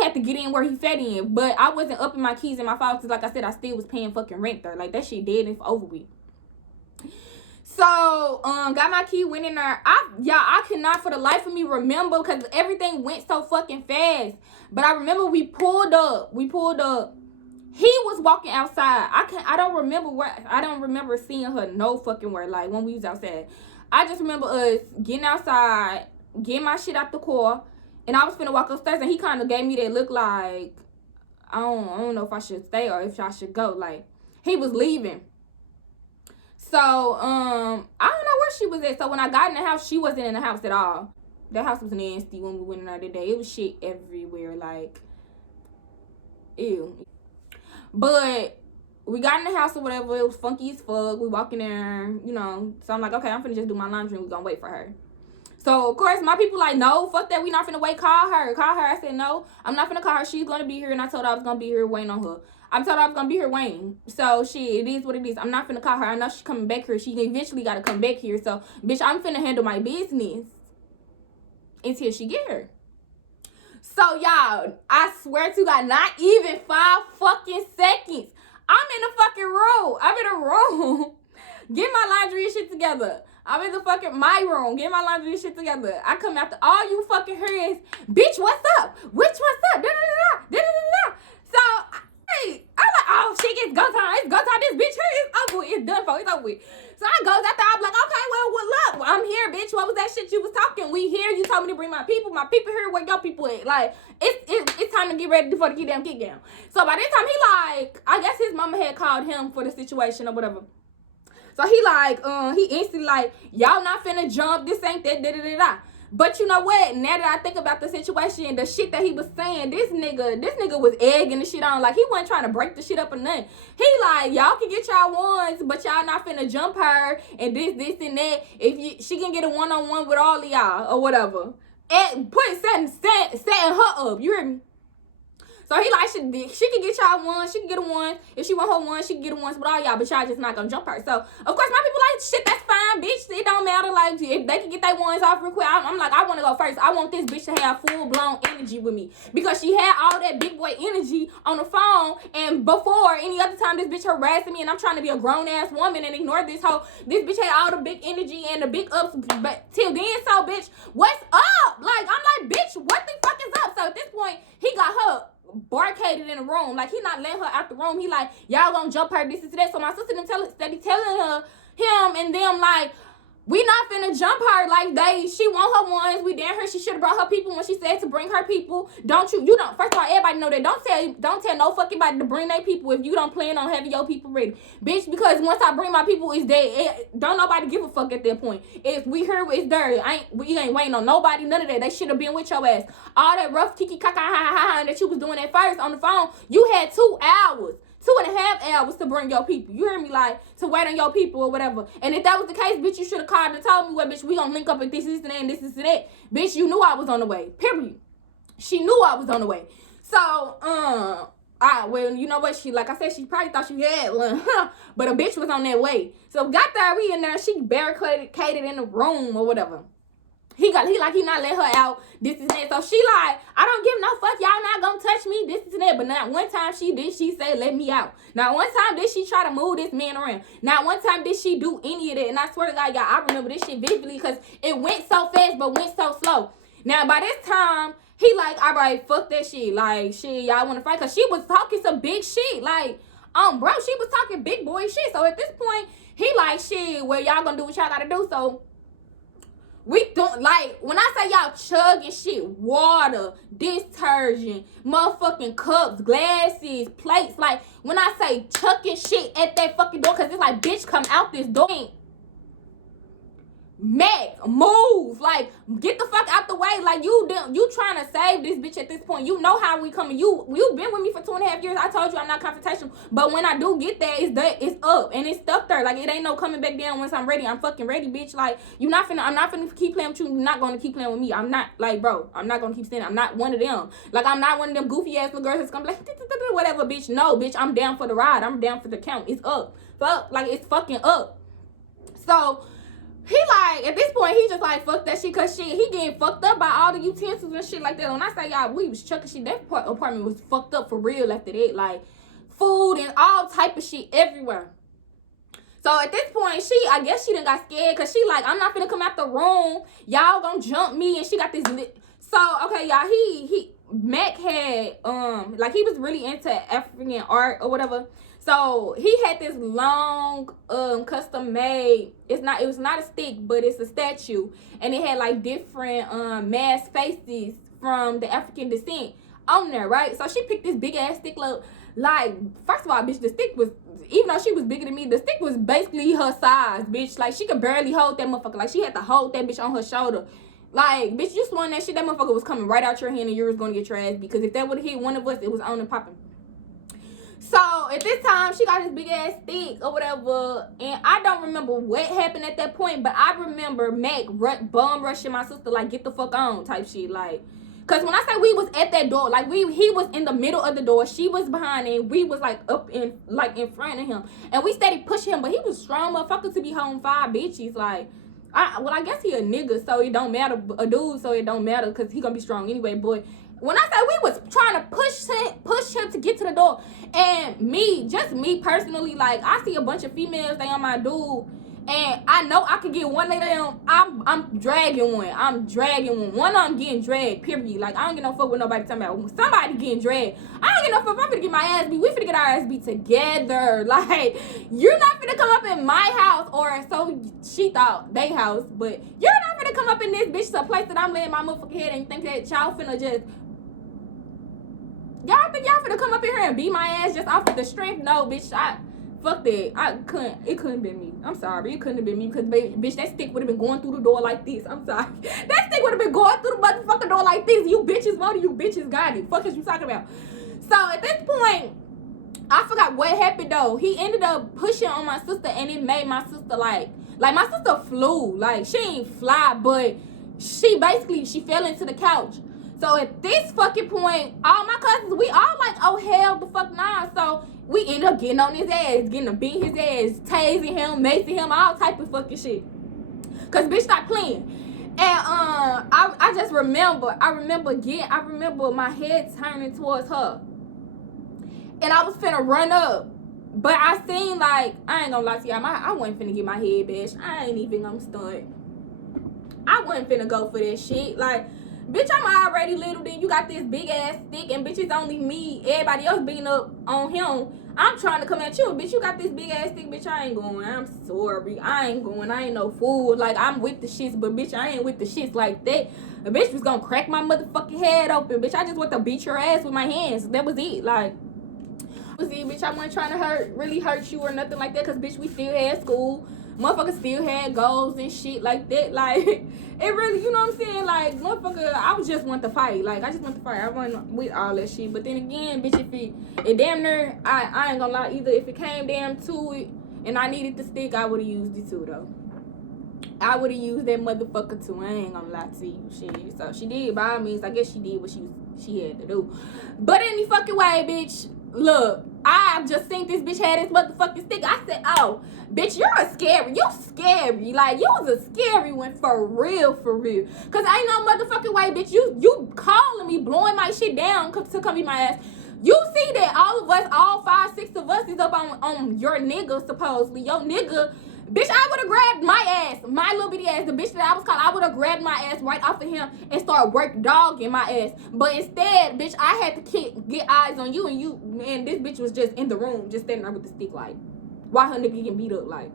had to get in where he fed in. But I wasn't upping my keys and my fobs because, like I said, I still was paying fucking rent there. Like, that shit dead and over with. So, got my key, went in there. I cannot for the life of me remember because everything went so fucking fast. But I remember we pulled up. He was walking outside. I don't remember seeing her no fucking where, like, when we was outside. I just remember us getting outside, getting my shit out the car, and I was finna walk upstairs, and he kind of gave me that look like, I don't know if I should stay or if I should go. Like, he was leaving. So, I don't know where she was at. So when I got in the house, she wasn't in the house at all. That house was nasty when we went in there today. It was shit everywhere, like, ew. But we got in the house or whatever. It was funky as fuck. We walk in there, you know. So I'm like, okay, I'm finna just do my laundry and we gonna wait for her. So, of course, my people like, no, fuck that. We not finna wait. Call her. I said, no, I'm not finna call her. She's gonna be here. And I told her I was gonna be here waiting on her. I told her I was gonna be here waiting. So, shit, it is what it is. I'm not finna call her. I know she's coming back here. She eventually gotta come back here. So, bitch, I'm finna handle my business until she get here. So, y'all, I swear to God, not even 5 fucking seconds. I'm in the fucking room. I'm in a room. Get my laundry and shit together. I'm in the fucking my room. Get my laundry and shit together. I come after all you fucking hears. Bitch, what's up? What's up? So, hey, I'm like, oh shit, it's go time. It's go time. This bitch here is over with. It's done for. It's over with. So I goes after. I'm like, okay, well, look, I'm here, bitch. What was that shit you was talking? We here. You told me to bring my people. My people here. Where your people at? Like, it's time to get ready for the kick down. So by this time, he like, I guess his mama had called him for the situation or whatever. So he like, he instantly like, y'all not finna jump. This ain't that, But you know what? Now that I think about the situation, the shit that he was saying, this nigga was egging the shit on. Like, he wasn't trying to break the shit up or nothing. He like, y'all can get y'all ones, but y'all not finna jump her and this and that. She can get a one-on-one with all of y'all or whatever. And setting her up. You hear me? So he like, she can get y'all one. She can get a one. If she want her one, she can get a one with all y'all. But y'all just not gonna jump her. So, of course, my people like, shit, that's fine, bitch. It don't matter. Like, if they can get their ones off real quick, I'm like, I want to go first. I want this bitch to have full-blown energy with me. Because she had all that big boy energy on the phone. And before, any other time, this bitch harassing me. And I'm trying to be a grown-ass woman and ignore this hoe. This bitch had all the big energy and the big ups. But till then, so, bitch, like, y'all gonna jump her, this is that. So my sister them steady telling him and them like, we not finna jump her. Like, she want her ones. We damn her. She should have brought her people when she said to bring her people. You don't, first of all, everybody know that. Don't tell no fucking body to bring their people if you don't plan on having your people ready. Bitch, because once I bring my people, it's dead. Don't nobody give a fuck at that point. If we here, it's dirty. We ain't waiting on nobody, none of that. They should have been with your ass. All that rough kiki kaka ha ha ha that you was doing at first on the phone, you had 2 hours. 2.5 hours to bring your people. You hear me? Like, to wait on your people or whatever. And if that was the case, bitch, you should have called and told me, well, bitch, we gonna link up at this and that, and this and that. Bitch, you knew I was on the way. Period. She knew I was on the way. So, well, you know what? Like I said, she probably thought she had one. But a bitch was on that way. So, got there, we in there. She barricaded in the room or whatever. He not let her out, this is that. So she like, I don't give no fuck, y'all not gonna touch me, this is that. But not one time she said, let me out. Not one time did she try to move this man around. Not one time did she do any of that. And I swear to God, y'all, I remember this shit vividly because it went so fast but went so slow. Now by this time, he like, all right, fuck that shit. Like, shit, y'all wanna fight? Cause she was talking some big shit. Like, bro, she was talking big boy shit. So at this point, he like, shit, well, y'all gonna do what y'all gotta do. So we don't, like, when I say y'all chugging shit, water, detergent, motherfucking cups, glasses, plates, like, when I say chucking shit at that fucking door, because it's like, bitch, come out this door. Mac, move, like, get the fuck out the way. Like, you trying to save this bitch at this point. You know how we coming. You've been with me for 2.5 years. I told you I'm not confrontational, but when I do get there, it's up and it's stuck there. Like, it ain't no coming back down once I'm ready. I'm fucking ready, bitch. Like, I'm not finna keep playing with you. You're not gonna keep playing with me. I'm not, like, bro, I'm not gonna keep standing. I'm not one of them. Like, I'm not one of them goofy ass little girls that's gonna be like, whatever, bitch. No, bitch, I'm down for the ride. I'm down for the count. It's up. Fuck, like, it's fucking up. So he like, at this point, he just like, fuck that shit, cause shit, he getting fucked up by all the utensils and shit like that. When I say y'all, we was chucking shit, that apartment was fucked up for real after that. Like, food and all type of shit everywhere. So at this point, I guess she done got scared, cause she like, I'm not finna come out the room. Y'all gonna jump me, and she got this So, okay, y'all, Mac had, like, he was really into African art or whatever. So he had this long, custom made. It was not a stick, but it's a statue, and it had like different masked faces from the African descent on there, right? So she picked this big ass stick up. Like, first of all, bitch, the stick was, even though she was bigger than me, the stick was basically her size, bitch. Like, she could barely hold that motherfucker. Like, she had to hold that bitch on her shoulder. Like, bitch, you swung that shit, that motherfucker was coming right out your hand, and you was gonna get your ass, because if that would have hit one of us, it was on and popping. So at this time, she got this big ass stick or whatever, and I don't remember what happened at that point, but I remember Mac bum rushing my sister, like, get the fuck on type shit. Like, cause when I say we was at that door, like, he was in the middle of the door, she was behind him, we was like up in, like, in front of him, and we steady pushing him, but he was strong motherfucker to be home 5 bitches. Like, I guess he a nigga, so it don't matter, a dude, so it don't matter, cause he gonna be strong anyway. But when I say we was trying to push him to get to the door, and just me personally, like, I see a bunch of females, they on my dude, and I know I could get one of them. I'm dragging one. One of them getting dragged, period. Like, I don't get no fuck with nobody talking about somebody getting dragged. I don't get no fuck. I'm finna get my ass beat. We finna get our ass beat together. Like, you're not finna come up in my house, or so she thought, they house, but you're not finna come up in this bitch to a place that I'm laying my motherfucking head and think that y'all finna just, y'all think y'all finna come up in here and beat my ass just off of the strength? No, bitch, fuck that. It couldn't been me. I'm sorry, it couldn't have been me, because, bitch, that stick would have been going through the door like this. I'm sorry. That stick would have been going through the motherfucking door like this. You bitches, one of you bitches got it. Fuck is you talking about? So at this point, I forgot what happened though. He ended up pushing on my sister, and it made my sister like my sister flew. Like, she ain't fly, but she fell into the couch. So at this fucking point, all my cousins, we all like, oh hell the fuck nah. So we ended up getting on his ass, getting to beat his ass, tasing him, macing him, all type of fucking shit. Cause bitch stopped playing. And I just remember, I remember my head turning towards her. And I was finna run up. But I seen, like, I ain't gonna lie to y'all, I wasn't finna get my head bashed. I ain't even gonna stunt. I wasn't finna go for that shit. Like, bitch, I'm already little, then you got this big ass stick, and bitch, it's only me, everybody else beating up on him. I'm trying to come at you, bitch. You got this big ass stick, bitch. I ain't going. I'm sorry. I ain't going. I ain't no fool. Like, I'm with the shits, but bitch, I ain't with the shits like that. A bitch was gonna crack my motherfucking head open, bitch. I just want to beat your ass with my hands. That was it. Like, bitch, I wasn't trying to really hurt you or nothing like that, cause bitch, we still had school. Motherfucker still had goals and shit like that. Like, it really, you know what I'm saying? Like, motherfucker, I was just want to fight. Like, I just want to fight. I wasn't with all that shit. But then again, bitch, if it damn near, I ain't gonna lie either. If it came down to it and I needed the stick, I would have used it too, though. I would have used that motherfucker too. I ain't gonna lie to you. Shit. So she did, by all means, I guess she did what she had to do. But any fucking way, bitch, look, I just seen this bitch had this motherfucking stick. I said, oh, bitch, you're a scary. You scary. Like, you was a scary one for real, for real. Cause I ain't no motherfucking way, bitch. You calling me, blowing my shit down to come eat my ass. You see that all of us, all 5, 6 of us is up on your nigga, supposedly. Your nigga. Bitch, I would have grabbed my ass, my little bitty ass, the bitch that I was calling. I would have grabbed my ass right off of him and start work dogging my ass. But instead, bitch, I had to get eyes on you, and this bitch was just in the room, just standing there with the stick, like, why her nigga getting beat up, like.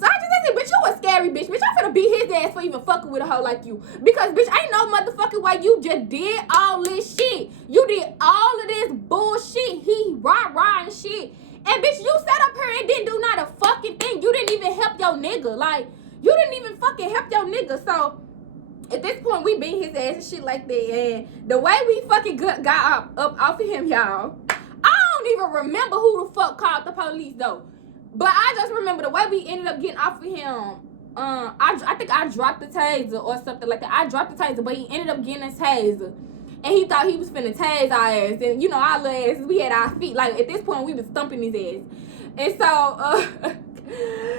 So I just said, bitch, you a scary bitch. Bitch, I'm finna beat his ass for even fucking with a hoe like you. Because, bitch, ain't no motherfucking way you just did all this shit. You did all of this bullshit. He rah and shit. And, bitch, you sat up here and didn't do not a fucking thing. You didn't even help your nigga. Like, you didn't even fucking help your nigga. So, at this point, we beat his ass and shit like that. And the way we fucking got up off of him, y'all, I don't even remember who the fuck called the police, though. But I just remember the way we ended up getting off of him. I think I dropped the taser or something like that. I dropped the taser, but he ended up getting a taser. And he thought he was finna tase our ass. And, you know, our little asses, we had our feet. Like, at this point, we was thumping his ass. And so,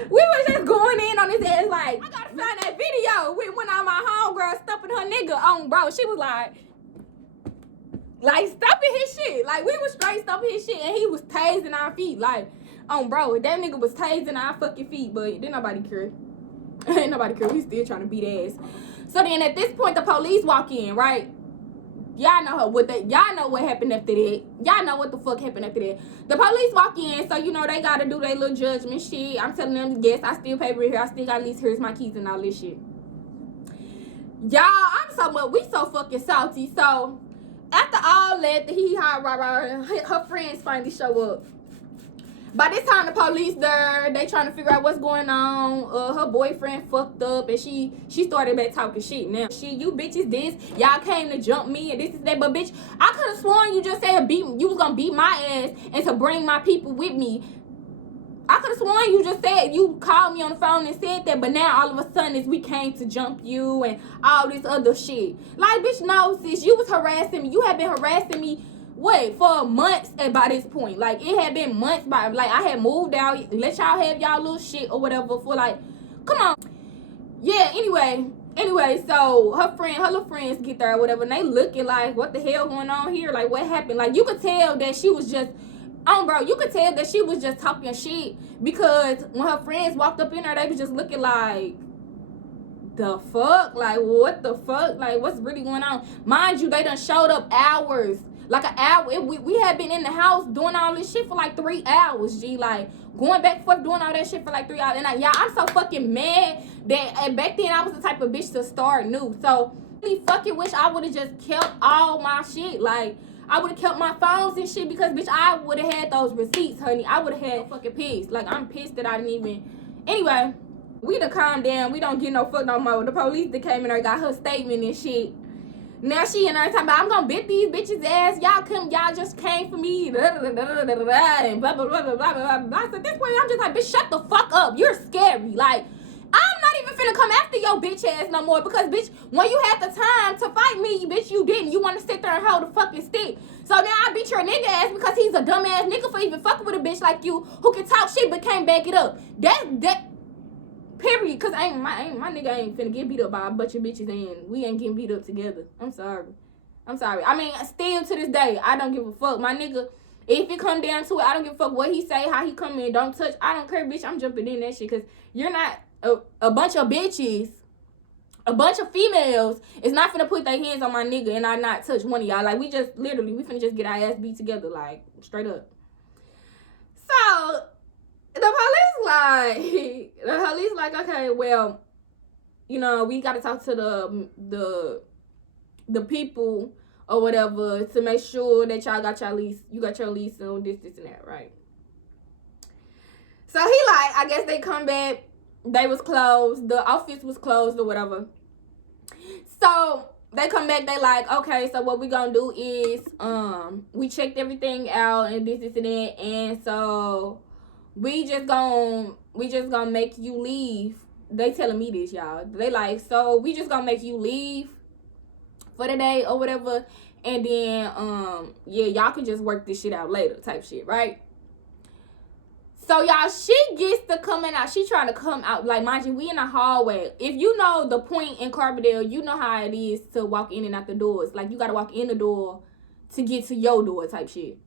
we was just going in on his ass like, I gotta find that video when my homegirl stumping her nigga on, bro. She was like stumping his shit. Like, we was straight stumping his shit. And he was tasing our feet. Like, bro, that nigga was tasing our fucking feet. But didn't nobody care. Ain't nobody care. We still trying to beat ass. So then at this point, the police walk in, right? Y'all know y'all know what happened after that. Y'all know what the fuck happened after that. The police walk in, so you know they gotta do their little judgment shit. I'm telling them, yes, I still pay rent here. I still got at least here's my keys and all this shit. Y'all, we so fucking salty. So after all that, her friends finally show up. By this time, the police there, they trying to figure out what's going on. Her boyfriend fucked up, and she started back talking shit. Now, you bitches this, y'all came to jump me, and this is that. But bitch, I could have sworn you just said you was gonna beat my ass and to bring my people with me. I could have sworn you just said, you called me on the phone and said that, but now all of a sudden we came to jump you and all this other shit. Like, bitch, no, sis, you was harassing me. You have been harassing me. Wait, for months by this point. Like, it had been months by, like, I had moved out, let y'all have y'all little shit or whatever for, like, come on. Yeah, anyway, so her little friends get there or whatever, and they looking like, what the hell going on here? Like, what happened? Like, you could tell that she was just, bro, you could tell that she was just talking shit, because when her friends walked up in there, they was just looking like, the fuck? Like, what the fuck? Like, what's really going on? Mind you, they done showed up hours. Like an hour. We had been in the house doing all this shit for like 3 hours, G. Like, going back and forth doing all that shit for like 3 hours. And I'm so fucking mad that back then I was the type of bitch to start new. So, I really fucking wish I would have just kept all my shit. Like, I would have kept my phones and shit, because, bitch, I would have had those receipts, honey. I would have had fucking pissed. Like, I'm pissed that I didn't even. Anyway, we done calmed down. We don't get no fuck no more. The police that came in there got her statement and shit. Now she and I talking about, I'm gonna beat these bitches ass. Y'all just came for me. And blah, blah, blah, blah, blah, blah, blah. So at this point, I'm just like, bitch, shut the fuck up. You're scary. Like, I'm not even finna come after your bitch ass no more. Because, bitch, when you had the time to fight me, bitch, you didn't. You want to sit there and hold the fucking stick. So now I beat your nigga ass because he's a dumbass nigga for even fucking with a bitch like you who can talk shit but can't back it up. That period, cause my nigga ain't finna get beat up by a bunch of bitches, and we ain't getting beat up together. I'm sorry. I mean, still to this day, I don't give a fuck. My nigga, if it come down to it, I don't give a fuck what he say, how he come in, don't touch. I don't care, bitch. I'm jumping in that shit, cause you're not a bunch of bitches a bunch of females is not finna put their hands on my nigga and I not touch one of y'all. Like, we finna just get our ass beat together, like, straight up. So, the police like, okay, well, you know, we gotta talk to the people or whatever to make sure that y'all got your lease, you got your lease on this and that, right? So he like, I guess they come back, they was closed, the office was closed or whatever. So they come back, they like, okay, so what we gonna do is we checked everything out and this and that, and so we just gonna make you leave. They telling me this, y'all. They like, so we just gonna make you leave for the day or whatever, and then yeah, y'all can just work this shit out later type shit, right? So y'all, she gets to coming out. She trying to come out, like, mind you, we in the hallway. If you know the point in Carbondale, you know how it is to walk in and out the doors. Like, you gotta walk in the door to get to your door type shit.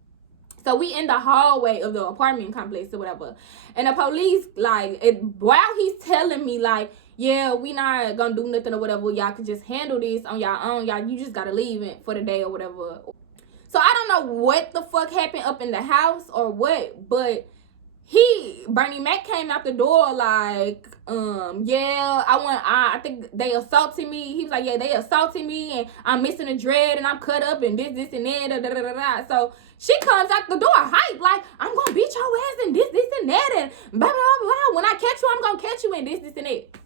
So we in the hallway of the apartment complex or whatever, and the police, like, while he's telling me like, yeah, we not gonna do nothing or whatever, y'all can just handle this on y'all own, y'all, you just gotta leave it for the day or whatever. So I don't know what the fuck happened up in the house or what, but Bernie Mac came out the door like, yeah, I think they assaulted me. He was like, yeah, they assaulted me and I'm missing a dread and I'm cut up and this and that, da, da, da, da. So she comes out the door hype, like, I'm gonna beat your ass and this and that and blah, blah, blah. When I catch you, I'm gonna catch you and this and that.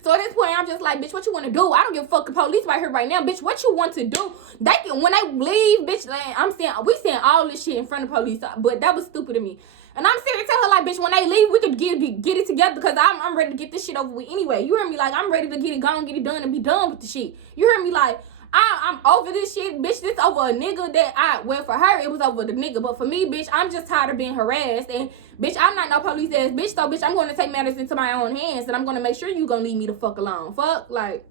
So at this point, I'm just like, bitch, what you want to do? I don't give a fuck. The police right here right now, bitch. What you want to do? They can, when they leave, bitch. Like, we saying all this shit in front of police, but that was stupid to me. And I'm sitting there telling her, like, bitch, when they leave, we could get it together because I'm ready to get this shit over with anyway. You hear me? Like, I'm ready to get it gone, get it done, and be done with the shit. You hear me? Like, I'm over this shit, bitch. This over a nigga that well, for her, it was over the nigga. But for me, bitch, I'm just tired of being harassed. And, bitch, I'm not no police ass bitch. So, bitch, I'm going to take matters into my own hands. And I'm going to make sure you going to leave me the fuck alone. Fuck, like,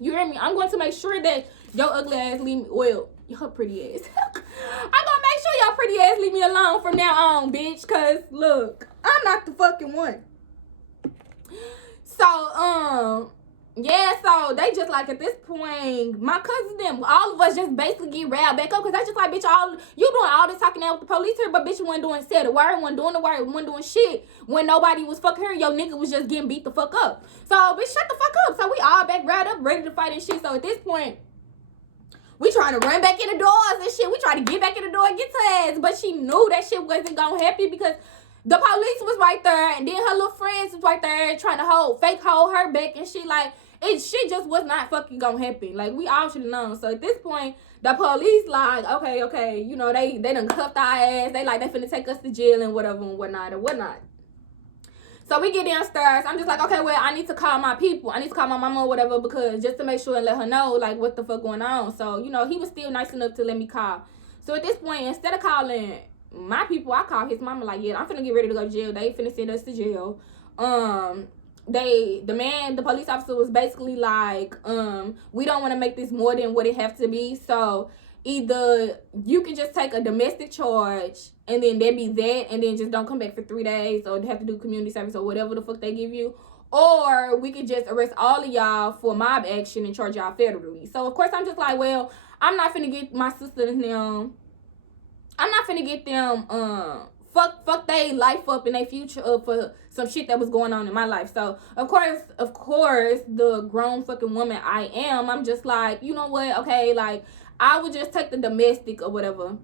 you hear me? I'm going to make sure that your ugly ass leave me, well, your pretty ass. I'm going to make sure your pretty ass leave me alone from now on, bitch. Because, look, I'm not the fucking one. So, yeah, so they just like, at this point, my cousins, them, all of us just basically get riled back up because they just like, bitch, you doing all this talking out with the police here, but bitch, you wasn't doing said the word, wasn't doing the word, wasn't doing shit. When nobody was fucking her, your nigga was just getting beat the fuck up. So, bitch, shut the fuck up. So we all back riled up, ready to fight and shit. So at this point, we trying to run back in the doors and shit. We trying to get back in the door and get to ass, but she knew that shit wasn't gonna happen because the police was right there, and then her little friends was right there trying to hold her back and shit. Like, shit just was not fucking gonna happen. Like, we all should have known. So at this point, the police like, okay, you know, they done cuffed our ass. They like, they finna take us to jail and whatever and whatnot. So we get downstairs. I'm just like, okay, well, I need to call my people. I need to call my mama or whatever, because just to make sure and let her know, like, what the fuck going on. So, you know, he was still nice enough to let me call. So at this point, instead of calling my people, I called his mama like, yeah, I'm finna get ready to go to jail. They finna send us to jail. The police officer was basically like, we don't want to make this more than what it have to be. So either you can just take a domestic charge and then there be that, and then just don't come back for 3 days, or have to do community service or whatever the fuck they give you, or we could just arrest all of y'all for mob action and charge y'all federally. So of course I'm just like, well, I'm not finna get my sisters now. I'm not finna get them fuck they life up and their future up for some shit that was going on in my life. So of course, the grown fucking woman I am, I'm just like, you know what? Okay, like, I would just take the domestic or whatever,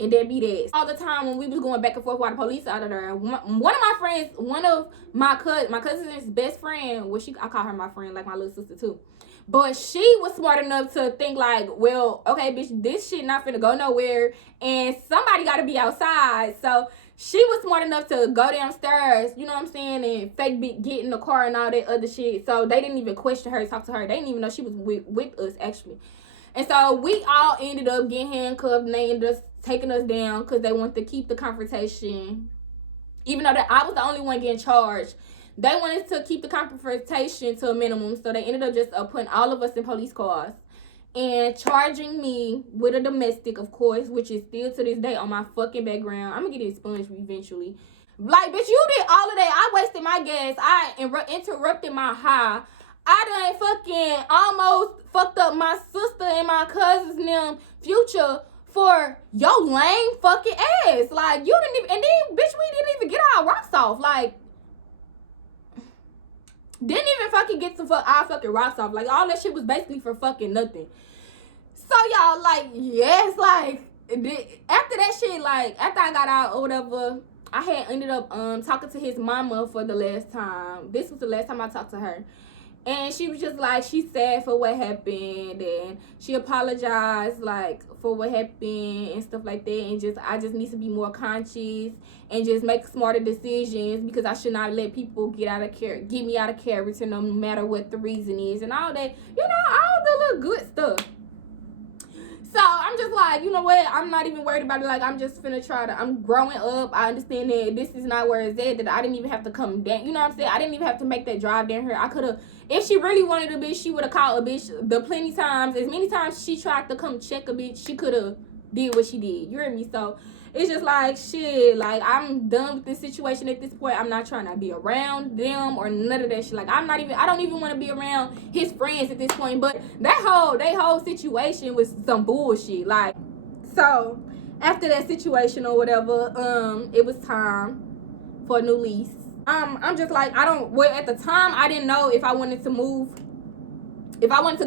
and then be that. All the time when we was going back and forth while the police out of there, one of my friends, one of my cousin's best friend, I call her my friend, like my little sister too. But she was smart enough to think like, well, okay, bitch, this shit not finna go nowhere, and somebody gotta be outside. So she was smart enough to go downstairs, you know what I'm saying, and fake get in the car and all that other shit. So they didn't even question her, talk to her. They didn't even know she was with us, actually. And so we all ended up getting handcuffed, and they ended up taking us down because they wanted to keep the confrontation. Even though I was the only one getting charged, they wanted to keep the confrontation to a minimum. So they ended up just putting all of us in police cars and charging me with a domestic, of course, which is still to this day on my fucking background. I'm going to get it expunged eventually. Like, bitch, you did all of that. I wasted my gas. I interrupted my high. I done fucking almost fucked up my sister and my cousins and them future for your lame fucking ass. Like, you didn't even, and then, bitch, we didn't even get our rocks off. Like, didn't even fucking get some our fucking rocks off. Like, all that shit was basically for fucking nothing. So, y'all, like, yes, like, after that shit, like, after I got out or whatever, I had ended up talking to his mama for the last time. This was the last time I talked to her. And she was just like, she's sad for what happened, and she apologized, like, for what happened and stuff like that, and I just need to be more conscious and just make smarter decisions, because I should not let people get me out of character, no matter what the reason is, and all that, you know, all the little good stuff. So I'm just like, you know what? I'm not even worried about it. Like, I'm just finna I'm growing up. I understand that this is not where it's at, that I didn't even have to come down. You know what I'm saying? I didn't even have to make that drive down here. I could have, if she really wanted a bitch, she would have called a bitch as many times she tried to come check a bitch, she could have did what she did. You hear me? So it's just like, shit, like, I'm done with this situation at this point. I'm not trying to be around them or none of that shit. Like, I don't even want to be around his friends at this point. But that whole situation was some bullshit. Like, so after that situation or whatever, it was time for a new lease. I'm just like, at the time, I didn't know if I wanted to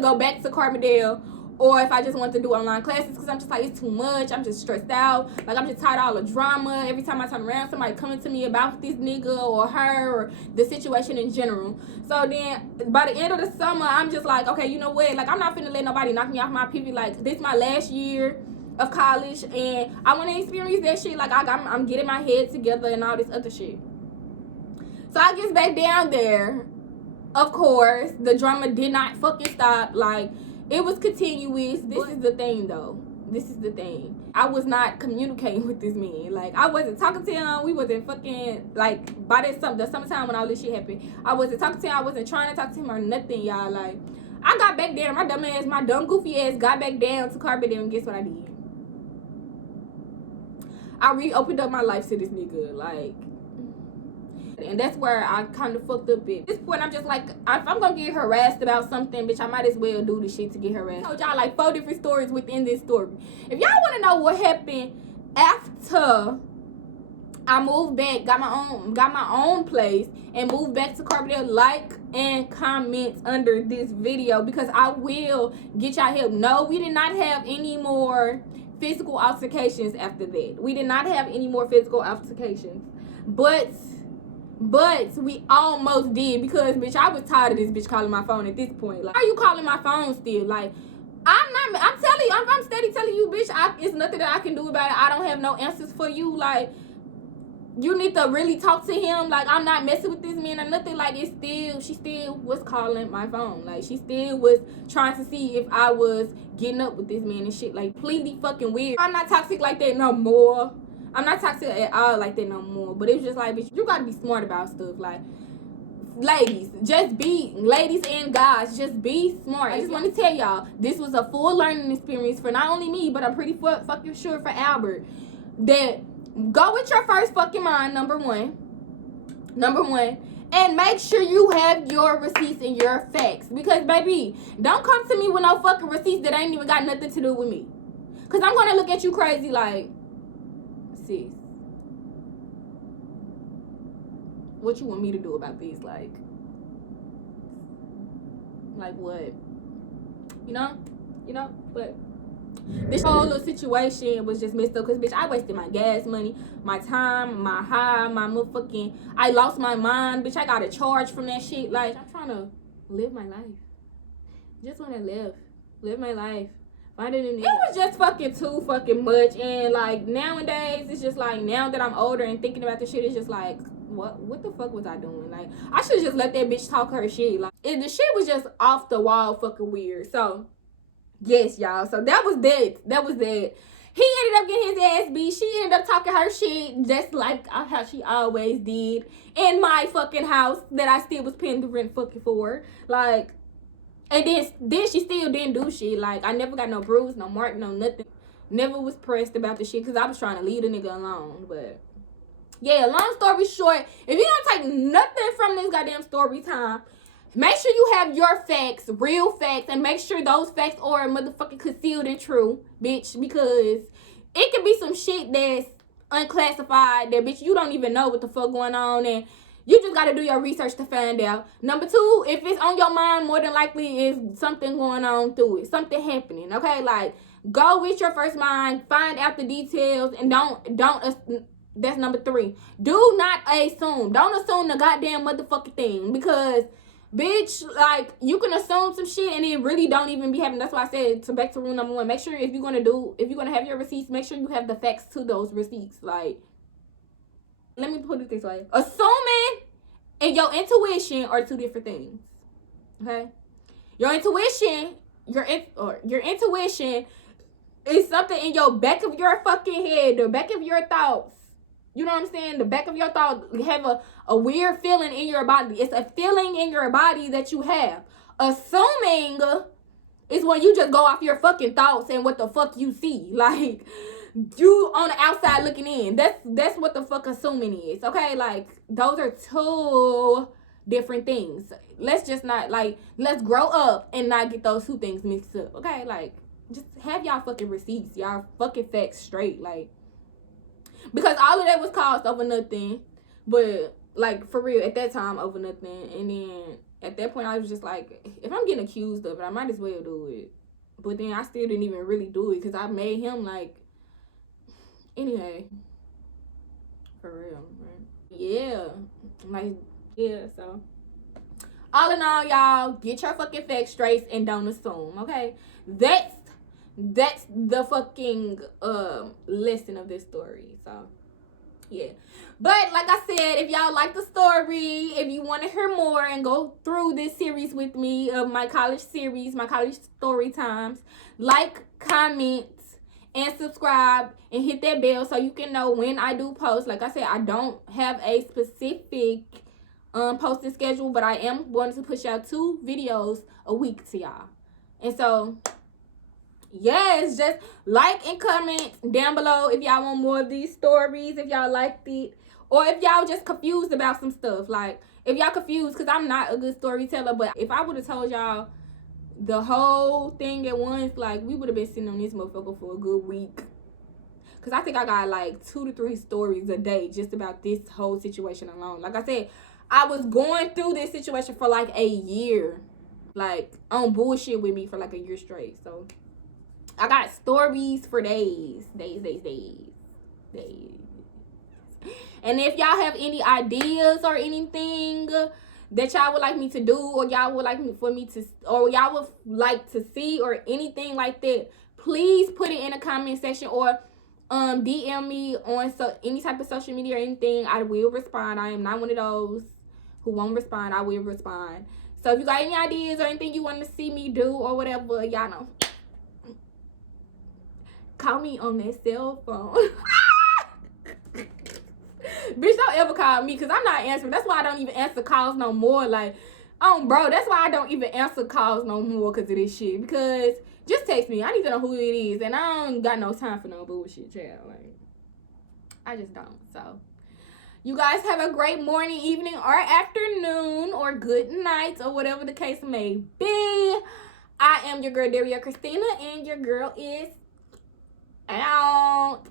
go back to Carbondale, or if I just want to do online classes, because I'm just like, it's too much. I'm just stressed out. Like, I'm just tired of all the drama. Every time I turn around, somebody coming to me about this nigga or her or the situation in general. So then, by the end of the summer, I'm just like, okay, you know what? Like, I'm not finna let nobody knock me off my pivot. Like, this is my last year of college, and I want to experience that shit. Like, I'm getting my head together and all this other shit. So I get back down there. Of course, the drama did not fucking stop. Like, it was continuous. This is the thing, though. This is the thing. I was not communicating with this man. Like, I wasn't talking to him. We wasn't fucking, like, by the summertime when all this shit happened, I wasn't talking to him. I wasn't trying to talk to him or nothing, y'all. Like, I got back there. My dumb goofy ass got back down to Carbondale, and guess what I did? I reopened up my life to this nigga. Like, and that's where I kind of fucked up at this point. I'm just like, if I'm gonna get harassed about something, bitch, I might as well do the shit to get harassed. I told y'all like 4 different stories within this story. If y'all want to know what happened after I moved back, got my own place, and moved back to Carbondale, like and comment under this video, because I will get y'all help. No, we did not have any more physical altercations after that. We did not have any more physical altercations, but we almost did, because bitch, I was tired of this bitch calling my phone at this point. Like, why are you calling my phone still? Like, I'm steady telling you, bitch, it's nothing that I can do about it. I don't have no answers for you. Like, you need to really talk to him. Like, I'm not messing with this man or nothing. Like, she still was calling my phone. Like, she still was trying to see if I was getting up with this man and shit. Like, completely fucking weird. I'm not toxic like that no more. I'm not toxic at all like that no more. But it's just like, bitch, you gotta be smart about stuff. Like, ladies and guys, just be smart. I just want to tell y'all, this was a full learning experience for not only me, but I'm pretty fucking sure for Albert. That go with your first fucking mind, number one, and make sure you have your receipts and your facts. Because, baby, don't come to me with no fucking receipts that ain't even got nothing to do with me. Because I'm gonna look at you crazy like, sis, what you want me to do about this? Like what? You know? But this whole little situation was just messed up, because, bitch, I wasted my gas money, my time, my high, my motherfucking, I lost my mind, bitch. I got a charge from that shit. Like, I'm trying to live my life. Just want to live my life. It was just fucking too fucking much. And like, nowadays, it's just like, now that I'm older and thinking about this shit, it's just like, what the fuck was I doing? Like, I should just let that bitch talk her shit. Like, the shit was just off the wall fucking weird. So yes, y'all, so that was that. He ended up getting his ass beat. She ended up talking her shit, just like how she always did, in my fucking house that I still was paying the rent fucking for. Like, and then she still didn't do shit. Like, I never got no bruise, no mark, no nothing. Never was pressed about the shit, because I was trying to leave the nigga alone. But yeah, long story short, if you don't take nothing from this goddamn story time, Make sure you have your facts, real facts, and make sure those facts are motherfucking concealed and true, bitch, because it could be some shit that's unclassified that, bitch, you don't even know what the fuck going on, and you just gotta do your research to find out. Number two, if it's on your mind, more than likely is something going on through it, something happening, okay? Like, go with your first mind, find out the details, and don't that's number three. Do not assume. Don't assume the goddamn motherfucking thing, because bitch, like, you can assume some shit and it really don't even be happening. That's why I said, to back to rule number one, make sure if you're gonna have your receipts, make sure you have the facts to those receipts. Like, let me put it this way. Assuming and your intuition are two different things. Okay? Your intuition is something in your back of your fucking head, the back of your thoughts. You know what I'm saying? The back of your thoughts have a weird feeling in your body. It's a feeling in your body that you have. Assuming is when you just go off your fucking thoughts and what the fuck you see. Like, you on the outside looking in. That's what the fuck assuming is. Okay? Like, those are two different things. Let's just not, like, let's grow up and not get those two things mixed up. Okay? Like, just have y'all fucking receipts, y'all fucking facts straight. Like, because all of that was caused over nothing. But, like, for real, at that time, over nothing. And then at that point, I was just like, if I'm getting accused of it, I might as well do it. But then I still didn't even really do it, because I made him, like, anyway, for real, right? Yeah, like, yeah, so all in all, y'all, get your fucking facts straight and don't assume, okay? That's the fucking lesson of this story. So yeah, but like I said, if y'all like the story, if you want to hear more and go through this series with me of my college series, my college story times, like, comment, and subscribe, and hit that bell so you can know when I do post. Like I said, I don't have a specific posting schedule, but I am going to push out 2 videos a week to y'all. And so, yes, just like and comment down below if y'all want more of these stories, if y'all liked it, or if y'all just confused about some stuff. Like, if y'all confused, because I'm not a good storyteller, but if I would have told y'all the whole thing at once, like, we would have been sitting on this motherfucker for a good week. Because I think I got like 2 to 3 stories a day just about this whole situation alone. Like I said, I was going through this situation for like a year. Like, on bullshit with me for like a year straight. So, I got stories for days. Days. And if y'all have any ideas or anything that y'all would like me to do, or y'all would like for me to, or y'all would like to see, or anything like that, please put it in the comment section, or DM me on any type of social media or anything. I will respond. I am not one of those who won't respond. I will respond. So if you got any ideas or anything you want to see me do or whatever, y'all know, call me on that cell phone. Bitch, don't ever call me, because I'm not answering. That's why I don't even answer calls no more. Like, bro, that's why I don't even answer calls no more, because of this shit. Because just text me. I need to know who it is, and I don't got no time for no bullshit, child. Like, I just don't. So, you guys have a great morning, evening, or afternoon, or good night, or whatever the case may be. I am your girl, Daria Christina, and your girl is out.